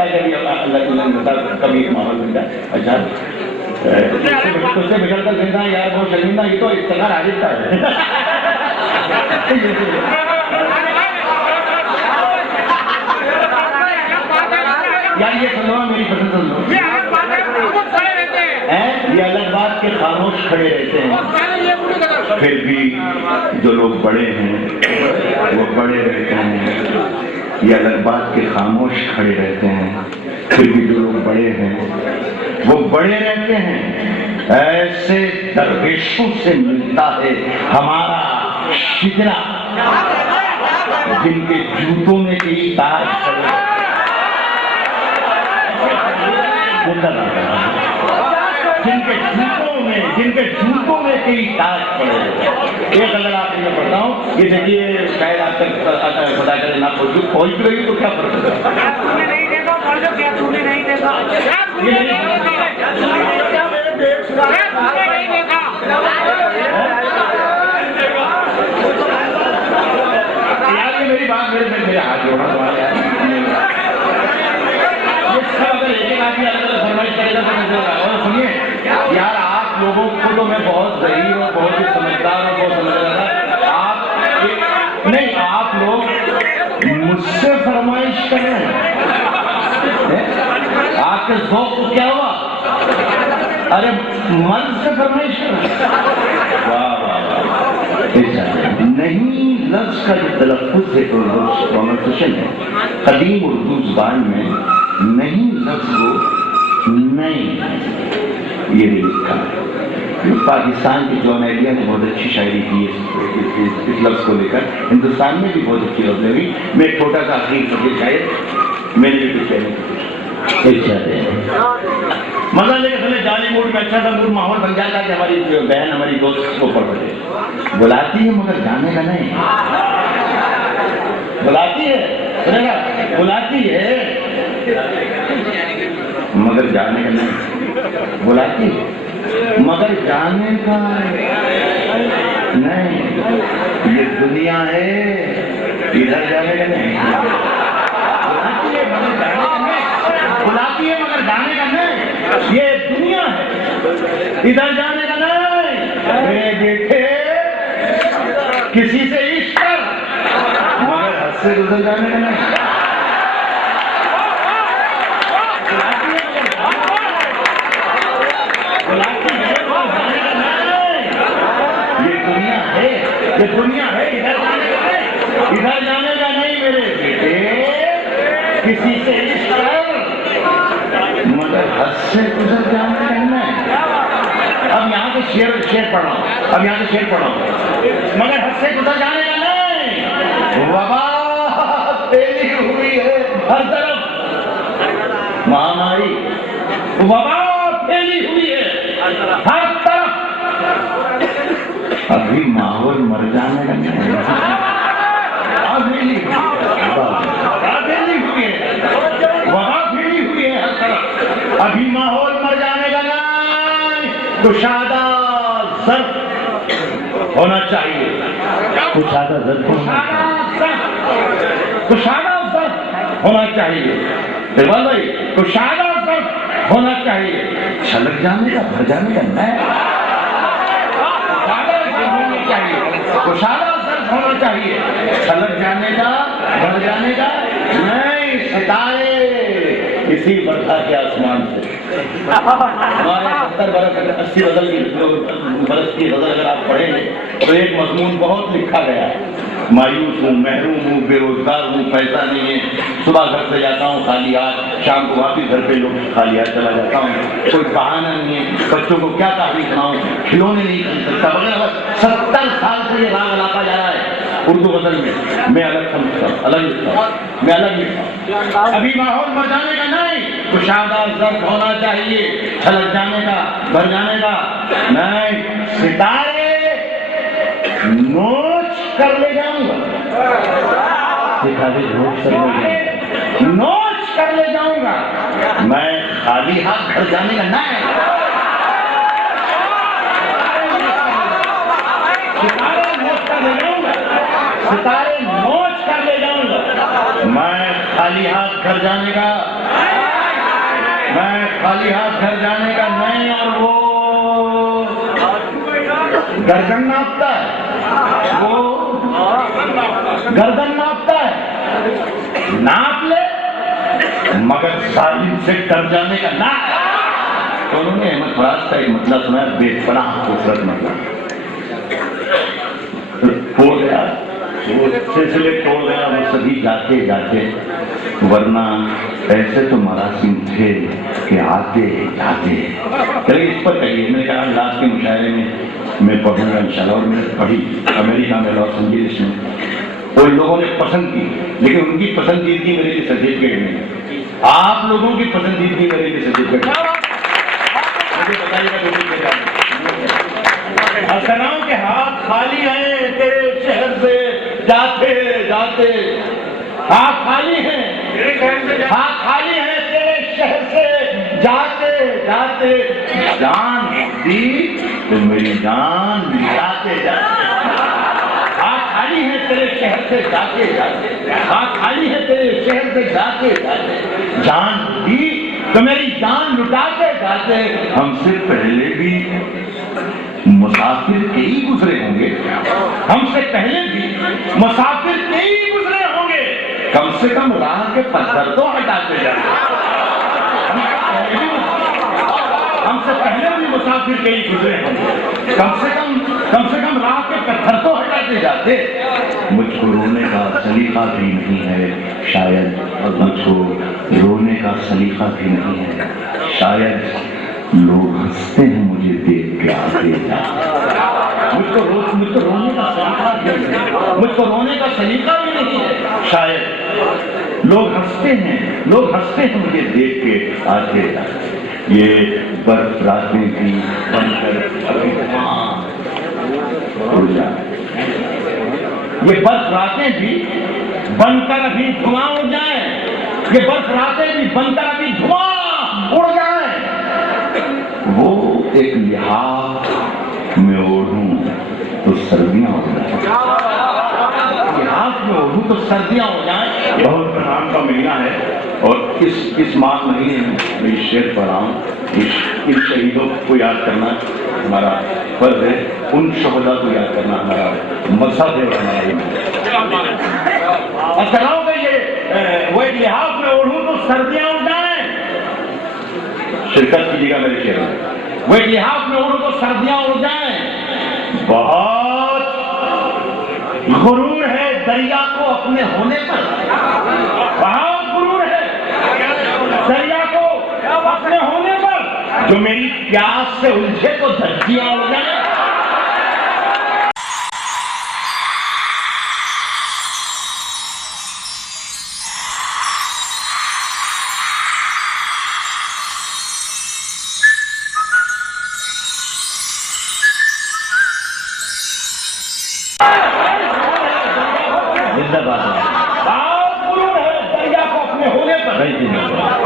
कभी माहौल मिलता है। अच्छा उससे बिगड़ कर जिंदा यार वो शर्मिंदा ये तो इस तरह आदित्य है। यार ये सुनो मेरी पसंद सुन लो। ये अलग बात के खामोश खड़े रहते हैं, फिर भी जो लोग बड़े हैं वो बड़े रहते हैं। ये अलग बात के खामोश खड़े रहते हैं, फिर भी जो लोग बड़े हैं वो बड़े रहते हैं। ऐसे दरवेशों से मिलता है हमारा शिकरा जिनके जूतों में कई ताज जिनके जूतों में कई दाग पड़े। एक अगर आपको मैं बताऊं, ये देखिए शायद आप तक पता करे ना पहुंच गई तो क्या फर्क है? तूने नहीं देखा क्या तूने नहीं देखा यार ये मेरी बात मेरे हाथ जोड़ा तुम्हारे यार, ये सब अगर एक आदमी अलग अलग फरमाइश करेगा तो नहीं होगा। और सुनिए यार, आप लोगों को तो मैं बहुत सही और बहुत ही समझदार और बहुत समझ रहा था। आप नहीं, आप लोग मुझसे फरमाइश करें, आपके ज़ौक़ को क्या हुआ? अरे मन से फरमाइश करें। वाह वाह वाह, नहीं लफ्ज़ का जो तलफ़्फ़ुज़ है प्रोनाउंसिएशन है कदीम उर्दू ज़ुबान में, नहीं लफ्ज़ को नहीं ये लिखा। पाकिस्तान के जॉन एलिया ने बहुत अच्छी शायरी की इस लफ्ज़ को लेकर, हिंदुस्तान में भी बहुत अच्छी लफ्ज़ हुई। मैं एक छोटा सा आखिरी फकीर शायद मैंने भी कुछ कहने की मजा लेकर चले, जाली मूड में अच्छा सा मूड माहौल बन जाता है कि हमारी बहन हमारी दोस्त को पढ़ रहे बुलाती है मगर जाने का नहीं, बुलाती है बुलाती है मगर जाने का नहीं, बुलाती है मगर जाने का नहीं। ये दुनिया है, इधर जाने का नहीं। बुलाती है मगर जाने का नहीं, बुलाती है मगर जाने का नहीं। ये दुनिया है, इधर जाने का नहीं। मेरे बेटे किसी से इश्क कर मगर हद से गुजर जाने का नहीं। ये दुनिया है, इधर जाने का नहीं, इधर जाने का नहीं। मेरे बेटे किसी से इश्क कर मगर हद से गुजर जाने का नहीं। अब यहाँ से शेर पढ़ रहा हूँ, मगर हद से गुजर जाने का नहीं। वबा फैली हुई है हर तरफ, महामारी वबा फैली हुई है हर तरफ। अभी माहौल मर जाने का नहीं, वहाँ फैली हुई है हर तरफ। अभी माहौल मर जाने का नहीं। कुशादा ज़र्फ़ होना चाहिए, कुशादा ज़र्फ़ होना चाहिए। इकबाल भाई, कुशादा ज़र्फ़ होना चाहिए, छलक जाने का भर जाने का नहीं। कुशादा ज़र्फ़ होना चाहिए, छलक जाने का भर जाने का नहीं। सितारे इसी बरखा के आसमान से हमारे 70 बरस 80 बरस की गज़ल अगर आप पढ़ेंगे तो एक मज़मून बहुत लिखा गया है। मायूस हूँ, महरूम हूँ, बेरोजगार हूँ, पैसा नहीं है, सुबह घर से जाता हूँ खाली हाथ, शाम को वापिस घर पे लोग खाली हाथ चला जाता हूँ, कोई बहाना नहीं है, बच्चों को क्या तारीफ सुनाऊँ, खिलौने नहीं खरीद सकता वगैरह। 70 साल से ये राग लाता जा रहा है उर्दू गज़ल में। मैं अलग समझता हूँ, अलग लिखता हूँ, मैं अलग लिखता हूँ। अभी माहौल मर जाने का नहीं, कुशादा ज़र्फ़ होना चाहिए, छलक जाने का भर जाने का नहीं। सितारे नोच कर ले जाऊंगा, नोच कर ले जाऊंगा, मैं खाली हाथ घर जाने का नहीं। सितारे नोच कर ले जाऊंगा, सितारे नोच कर ले जाऊंगा, मैं खाली हाथ घर जाने का, मैं खाली हाथ घर जाने का नहीं। और वो गर्दन नापता है, वो गर्दन नापता है, नाप ले मगर जालिम से डर जाने का ना। तो उन्होंने अहमद फराज का एक मतलब सुना, बेपनाह खूबसूरत मतलब, तोड़ गया वो सिलसिले तोड़ गया वो सभी जाते जाते, वरना ऐसे तो मरासिम थे कि आते जाते। चलिए इस पर कहिए, मैंने कहा लास्ट के मुशायरे में मैं पढ़ूंगा इंशाल्लाह। और मैंने पढ़ी अमेरिका में लॉस एंजिल्स में, वो लोगों ने पसंद की, लेकिन उनकी पसंदीदगी मेरे लिए सर्टिफिकेट नहीं है। आप लोगों की पसंदीदगी मेरे लिए सर्टिफिकेट। मुझे बताइएगा बेटी के जाने। असनाओं के हाथ खाली हैं तेरे शहर से जाते जाते, हाथ खाली हैं, हाथ खाली हैं तेरे शहर से जाते जाते। जान दी तो मेरी जान मिलाते जाते। हाथ खाली है तेरे शहर से जाते जाते, हाथ खाली है तेरे शहर से जाते जाते। जान दी तो मेरी जान लुटाते जाते। हमसे पहले भी मुसाफिर कई गुजरे होंगे, हमसे पहले भी मुसाफिर कई गुजरे होंगे। कम से कम राह के पत्थर तो हटाते जाते। हमसे पहले भी मुसाफिर कई गुजरे होंगे, कम से कम राह के पत्थर तो हटाते जाते। मुझको रोने का सलीका भी नहीं है शायद, मुझको रोने का सलीका भी नहीं है शायद। लोग हंसते हैं मुझे देख के आते जाते। मुझको रोने का सलीका भी नहीं, मुझको रोने का सलीका भी नहीं है शायद। लोग हंसते हैं मुझे देख के आते जाते। ये बर्फ रातें भी बनकर अभी उड़ जाए, ये बर्फ रातें भी बनकर अभी धुआं उड़ जाए, ये बर्फ रातें भी बनकर अभी धुआं उड़ जाए। वो एक लिहाफ में ओढ़ूं तो सर्दियां हो जाए, लिहाफ में ओढ़ूं तो सर्दियां हो जाए। बहुत प्रणाम का महीना है और इस माह महीने में मैं शेर पढ़ रहा हूँ। इन शहीदों को याद करना हमारा फर्ज है, उन शहदा को याद करना हमारा मकसद है और हमारा असलाओं का ये वो एक लिहाफ में ओढ़ूं तो सर्दियां उड़ जाए। शिरकत कीजिएगा मेरे शेर में। वो एक लिहाफ में ओढ़ूं तो सर्दियां उड़ जाए। बहुत गुरूर है दरिया को अपने होने पर, बहुत गुरूर है दरिया को अपने होने पर। जो मेरी प्यास से उलझे तो धज्जियां उड़ जाए।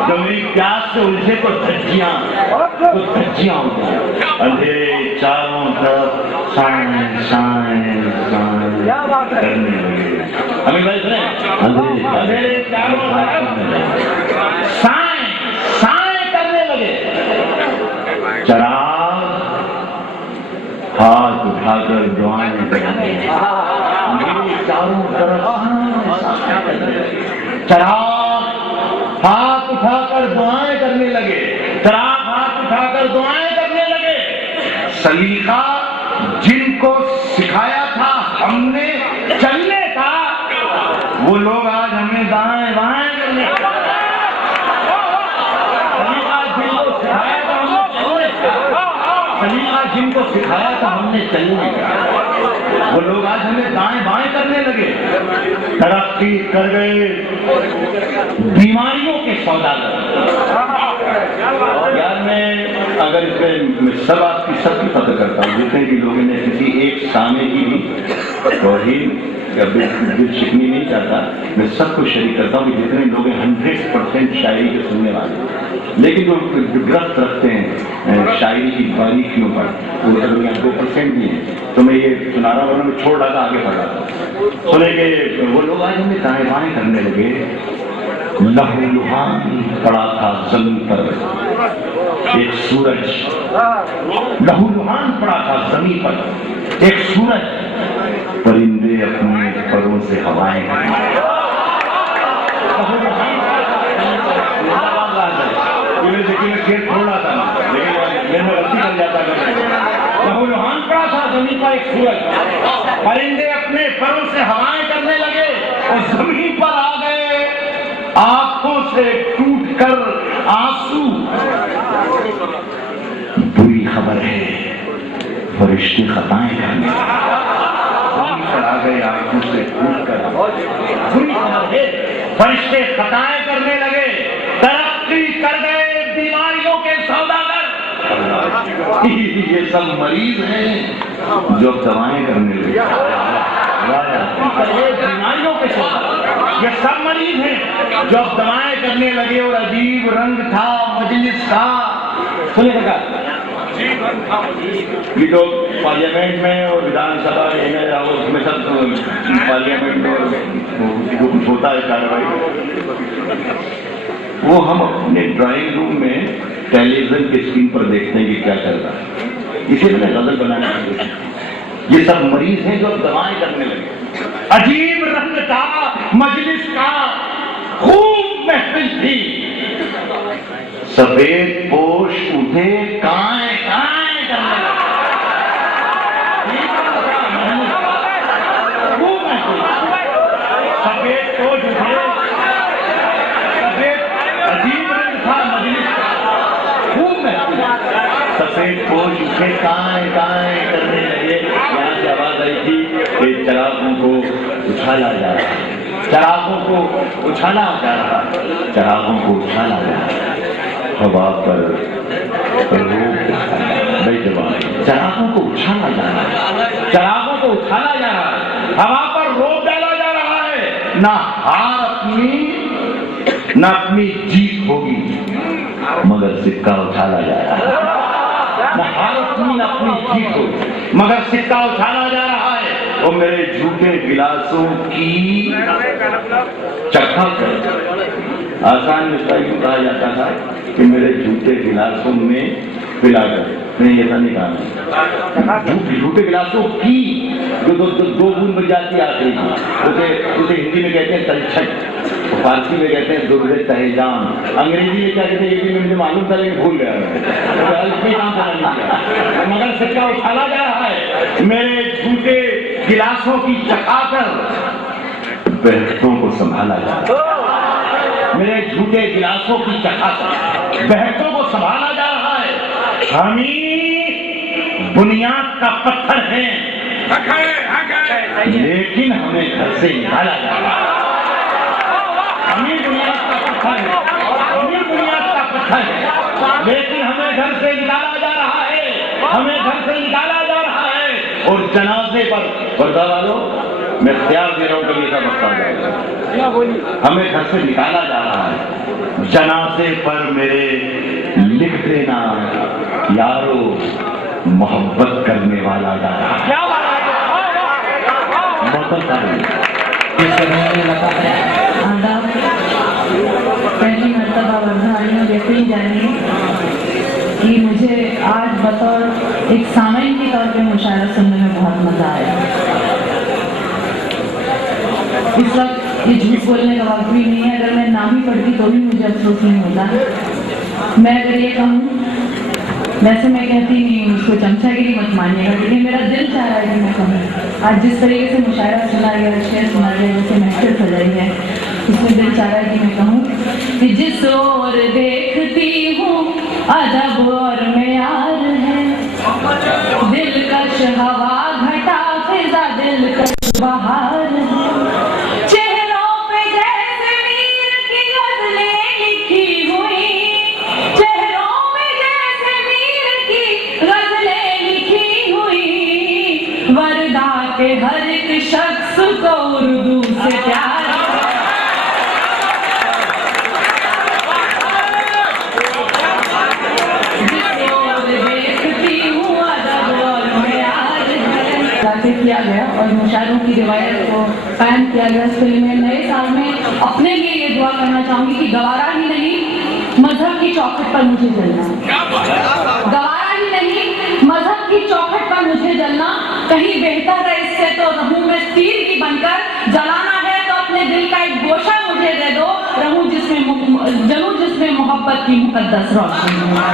जो मेरी प्यास से उलझे तो धज्जियां हो जाए। अंधेरे चारों तरफ साए साए करने लगे। अमीर भाई सुने, अंधेरे चारों तरफ साए साए करने लगे। चराग हाथ उठाकर दुआएं करने लगे। अंधेरे चारों तरफ चराग हाथ उठाकर दुआएं करने लगे। चराग हाथ उठाकर दुआएं करने लगे। सलीका जिनको सिखाया था हमने चलने का, वो लोग आज हमें दाएं बाएं करने का। सलीका जिनको सिखाया था हमने चलने का, वो लोग आज हमें दाएं बाएं करने लगे। तरक्की कर गए बीमारियों के सौदागर। यार मैं अगर इसमें सब आपकी सबकी कदर करता हूँ, जितने भी लोगों ने किसी एक सामे की भी तौहीन या दिल शिकनी नहीं चाहता, मैं सबको शरीक करता हूँ कि जितने लोग 100% शायरी के सुनने वाले, लेकिन जो गिरफ्त रखते हैं शायरी की बारीकियों पर, वो अगर यहाँ 2% भी है तो मैं ये सुना रहा हूँ, वरना मैं छोड़ रहा था, आगे बढ़ रहा था। सुने के वो लोग आज हमें दाएं बाएं करने लगे। लहूलुहान पड़ा था जमीन पर एक सूरज, लहूलुहान पड़ा था जमीन पर एक सूरज। परिंदे अपने परों से हवाएं खेल छोड़ रहा था, लेकिन मैं गलती कर जाता। लहूलुहान पड़ा था जमीन पर एक सूरज। परिंदे अपने परों से हवाएं करने लगे और जमीन पर आ गए आंखों से टूटकर आंसू। बुरी खबर है, फरिश्ते खताएं करने पर आ गए आंखों से टूटकर। बुरी खबर है, फरिश्ते खताएं करने लगे। तरक्की कर गए बीमारियों के सौदागर। ये सब मरीज हैं जो दवाएं करने लगे। ये बीमारियों के सब, ये सब मरीज हैं जो अब दवाएं करने लगे। और अजीब रंग था मजलिस का। सुनिए सरकार, ये तो पार्लियामेंट में और विधानसभा में सब पार्लियामेंट में जो कुछ होता है कार्रवाई, वो हम अपने ड्राइंग रूम में टेलीविजन के स्क्रीन पर देखते हैं कि क्या चल रहा है। इसे मैंने गजल बनाने की कोशिश की। ये सब मरीज हैं जो दवाएं करने लगे। अजीब रंग था मजलिस का, खूब महफिल थी। सफेद पोश उठे काएं काएं करने लगे। खूब महफिल, सफेद पोश उठे, सफेद अजीब रंग था मजलिस का, खूब महफिल, सफेद पोश उठे काएं काएं करने लगे। यहाँ से आवाज आई थी कि चरागों को उछाला जा रहा है, चरागों को उछाला जा रहा है, चरागों को उछाला जा रहा है। हवा पर चरागों को उछाला जा रहा है, चरागों को उछाला जा रहा है, हवा पर रोक डाला जा रहा है। ना हार अपनी, ना अपनी जीत होगी, मगर सिक्का उछाला जा रहा है। ना हार अपनी, ना अपनी जीत होगी, मगर सिक्का उछाला जा रहा है। और मेरे झूठे गिलासों की चक्का कर, आसान इसका यूं कहा जाता था कि मेरे झूठे गिलासों में पिला कर, नहीं ऐसा नहीं कहा, झूठे गिलासों की जो दो बूंद बच जाती है आखिरी की, उसे हिंदी में कहते हैं तलछट, फारसी में कहते हैं दुर्गे तहेजाम, अंग्रेजी में क्या कहते हैं ये भी मुझे मालूम था लेकिन भूल गया, मगर सिक्का उछाला जा रहा है। मेरे झूठे गिलासों की चकाकर बहकतों को संभाला जा रहा है। मेरे झूठे गिलासों की चकाकर बहकतों को संभाला जा रहा है। हम ही बुनियाद का पत्थर हैं, लेकिन हमें घर से निकाला जा रहा है। हम ही बुनियाद का पत्थर है, हम ही बुनियाद का पत्थर है, लेकिन हमें घर से निकाला जा रहा है, हमें घर से निकाला जा रहा है। और जनाजे पर पर्दा वालों, मैं ख्याल दे रहा हूं कि ये सब बता जाएगा, हमें घर से निकाला जा रहा है। जनाजे पर मेरे लिख देना यारो, मोहब्बत करने वाला जा रहा है। पहली मर्तबा वर्धानियों यकीन जानिए कि मुझे आज बतौर एक सामयिक के तौर पे मुशायरा सुनने में बहुत मजा आया। इस वक्त ये झूठ बोलने का वक्त भी नहीं है, अगर मैं नाम ही पढ़ती तो भी मुझे अफसोस नहीं होता। मैं अगर ये कहूँ, वैसे मैं कहती नहीं हूँ, उसको चमचागिरी मत मानिएगा, लेकिन मेरा दिल चाह रहा है कि मैं कहूँ। आज जिस तरीके से मुशायरा सुना गया, शेर सुना गया, जैसे महफिल सजाई है, उसमें दिल चाह रहा है कि मैं कहूँ कि जिस ओर देखती हूँ अदब और मेयार है, दिलकश हवा घटा फिजा दिलकश बहार है, चेहरों पे जैसे मीर की गजलें लिखी हुई, चेहरों पे जैसे मीर की गजलें लिखी हुई, वर्दा के हर एक शख्स को उर्दू से प्यार। किया गया और मुशायरों की रिवायत को कायम किया गया इस फिल्म में। नए साल में अपने लिए ये दुआ करना चाहूंगी कि गवारा ही नहीं, मजहब की चौखट पर मुझे जलना, गवारा ही नहीं, मजहब की चौखट पर मुझे जलना कहीं बेहतर है इससे तो रहूं मैं तीर की बनकर। जलाना है तो अपने दिल का एक गोशा मुझे दे दो, रहूं जिसमें मोहब्बत की मुकद्दस रोशनी है।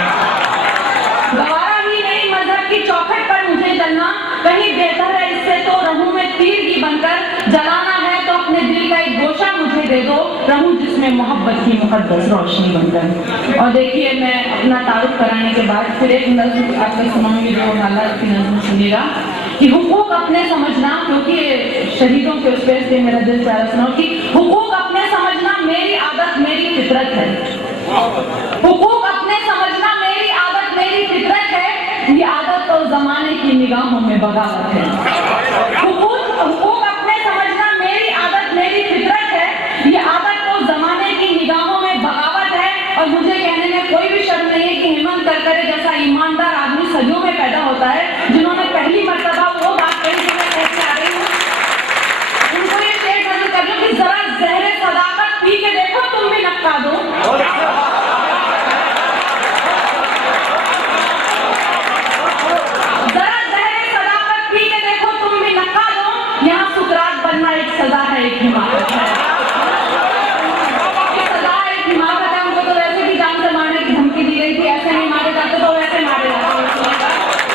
गवारा ही नहीं, मजहब की चौखट पर मुझे जलना कहीं बेहतर है इससे तो रहूं मैं तीर की बनकर। जलाना है तो अपने दिल का एक गोशा मुझे दे दो, रहूं जिसमें मोहब्बत की मुकद्दस रोशनी बनकर। और देखिए, मैं अपना तारुफ कराने के बाद फिर एक नज़्म आपको सुनाऊंगी जो हालात की नज़्म सुनिएगा कि हुकूक अपने समझना, क्योंकि शहीदों के उस पर से मेरा दिल चाह सुनाओ कि हुकूक अपने समझना मेरी आदत मेरी फितरत है, हुकूक अपने समझना मेरी आदत मेरी फितरत है, की निगाहों में बगावत है। हुकूक अपने समझना मेरी आदत, मेरी फितरत है। ये आदत तो जमाने की निगाहों में बगावत है। और मुझे कहने में कोई भी शर्म नहीं है कि हेमंत करकरे जैसा ईमानदार आदमी सदियों में पैदा होता है, जिन्होंने पहली मर्तबा वो बात कही जो मैं कहती आ रही हूँ। उनको ये शेर नजर कर लो कि जरा जहरे सदाकत पी के देखो, तुम भी नक्का दो। जरा जहरे सदाकत पी के देखो, तुम भी नक्का दो। यहाँ सुकरात बनना एक सजा है, एक हिमाकत है। सजा है, एक हिमाकत है। उनको तो वैसे भी जान से मारने की धमकी दी गई थी, ऐसे नहीं मारे जाते तो वैसे मारे जाते।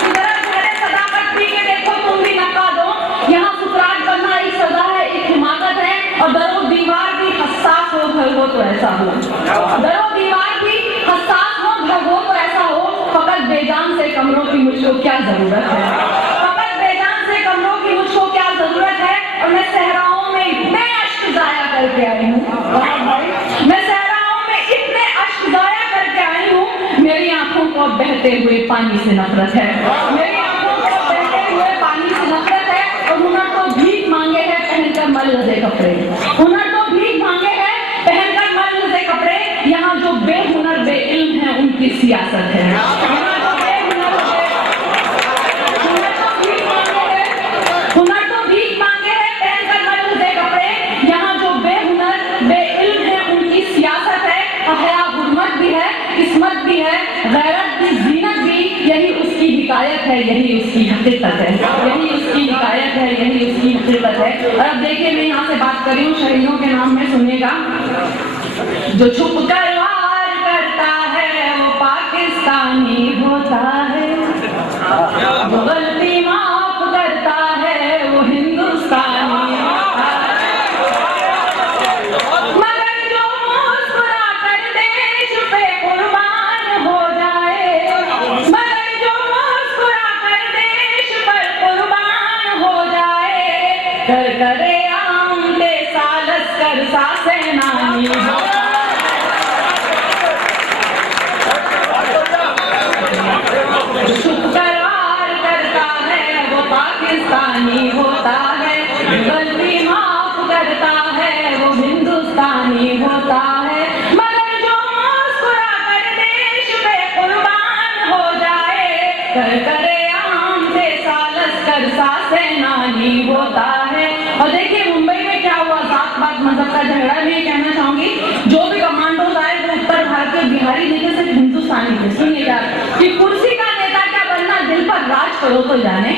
जरा जहरे सदाकत पी के देखो, तुम भी नक्का दो। यहाँ सुकरात बनना एक सजा है, एक हिमाकत है। और दरो दीवार भी हसास हो, घर हो तो ऐसा हो। दरो दीवार भी हसास हो, घर हो तो ऐसा हो। फकत बेजान से कमरों की मुझको क्या जरूरत है। फकत बेजान से कमरों की मुझको क्या जरूरत है। और मैं सहराओं में इतने अश्क जाया करके आई हूँ, मैं सहराओं में इतने अश्क जाया करके आई हूँ। मेरी आंखों को अब बहते हुए पानी से नफरत है। मेरी आंखों को बहते हुए पानी से नफरत है। और हुनर तो भीख मांगे है पहनकर मललज़े कपड़े। हुनर तो भीख मांगे है पहनकर मललज़े कपड़े। यहाँ जो बेहुनर बेइल्म है उनकी सियासत है। यहाँ जो बेहुनर हुनर तो भीख मांगे है पहनकर मललज़े कपड़े। यहाँ जो बेहुनर बेइल्म है उनकी सियासत है। हया हुर्मत भी है, किस्मत भी है, गैरत भी, जीनत भी। यही उसकी हिकायत है, यही उसकी हकीकत है। यही उसकी हिकायत है, यही उसकी हकीकत है। और अब देखिए, मैं यहाँ से बात कर रही हूँ शहीदों के नाम में, सुनिएगा। जो छुप कर वार करता है वो पाकिस्तानी होता है। जो गलती माफ करता है वो हिंदुस्तानी होता है। मगर जो मुस्कुरा कर देश पे कुर्बान हो जाए, मगर जो मुस्कुरा कर देश पर कुर्बान हो जाए, कर करे आम दे सालस कर सा सेनानी हो। छुप कर वार करता है वो पाकिस्तानी होता है। गलती माफ करता है वो हिंदुस्तानी होता है। मगर जो मुस्कुरा कर देश पे कुर्बान हो जाए, कर करे आम से सालस कर सा सेनानी होता है। और देखिए मुंबई में क्या हुआ, जात पात मजहब का झगड़ा। मैं कहना चाहूंगी जो भी कमांडोज आए वो उत्तर भारत के बिहारी नहीं थे, सिर्फ हिंदुस्तानी थे। सुनिएगा कि कुर्सी का नेता क्या बनना, दिल पर राज करो तो जाने।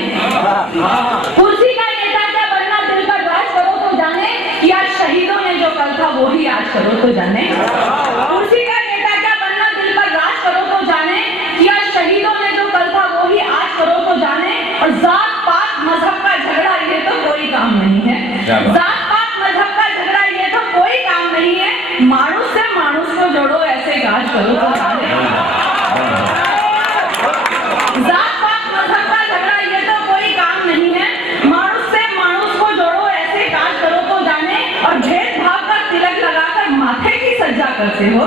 कुर्सी का नेता क्या बनना, दिल पर राज करो तो जाने। कि आज शहीदों ने जो कल था वो ही आज करो तो जाने। कुर्सी का नेता क्या बनना, दिल पर राज करो तो जाने। कि आज शहीदों ने जो कल था वो ही आज करो तो जाने। और जात पात मजहब का झगड़ा ये तो कोई काम नहीं है। जात पात मजहब का झगड़ा ये तो कोई काम नहीं है। मानुस से मानुस को जोड़ो, ऐसे काज करो तो जाने। जात पात मजहब का झगड़ा ये तो कोई काम नहीं है। मानुस से मानुस को जोड़ो, ऐसे काज करो तो जाने। और भेदभाव का तिलक लगाकर माथे की सज्जा करते हो।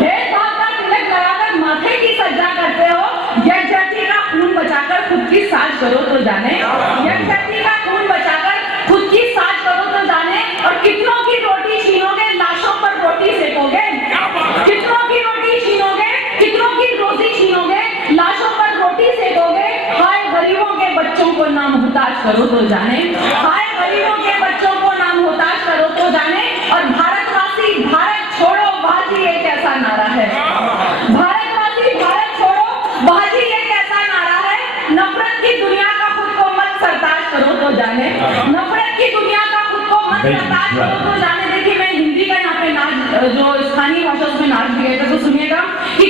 भेदभाव का तिलक लगाकर माथे की सज्जा करते हो। यज्ञ का खून बचाकर खुद की साज करो तो जाने। यज्ञ का खून बचाकर खुद की साज करो तो जाने। और कितनों की रोटी छीनोगे, लाशों पर रोटी सेकोगे। कितनों की रोटी छीनोगे, कितनों की रोटी छीनोगे, लाशों पर रोटी सेकोगे। हाय गरीबों के बच्चों को ना मुहताज करो तो जाने। हाय गरीबों के बच्चों को ना मुहताज करो तो जाने। और भारतवासी भारत छोड़ो बाजी एक ऐसा नारा है। भारतवासी भारत छोड़ो बाजी एक ऐसा नारा है। नफरत की दुनिया का खुद को मत सरताज करो तो जाने। नफरत की दुनिया का खुद को मत सरताज करो तो जाने। देखिए मैं हिंदी का यहाँ पे नाच, जो स्थानीय भाषा उसमें नाच दिया था, तो सुनिएगा कि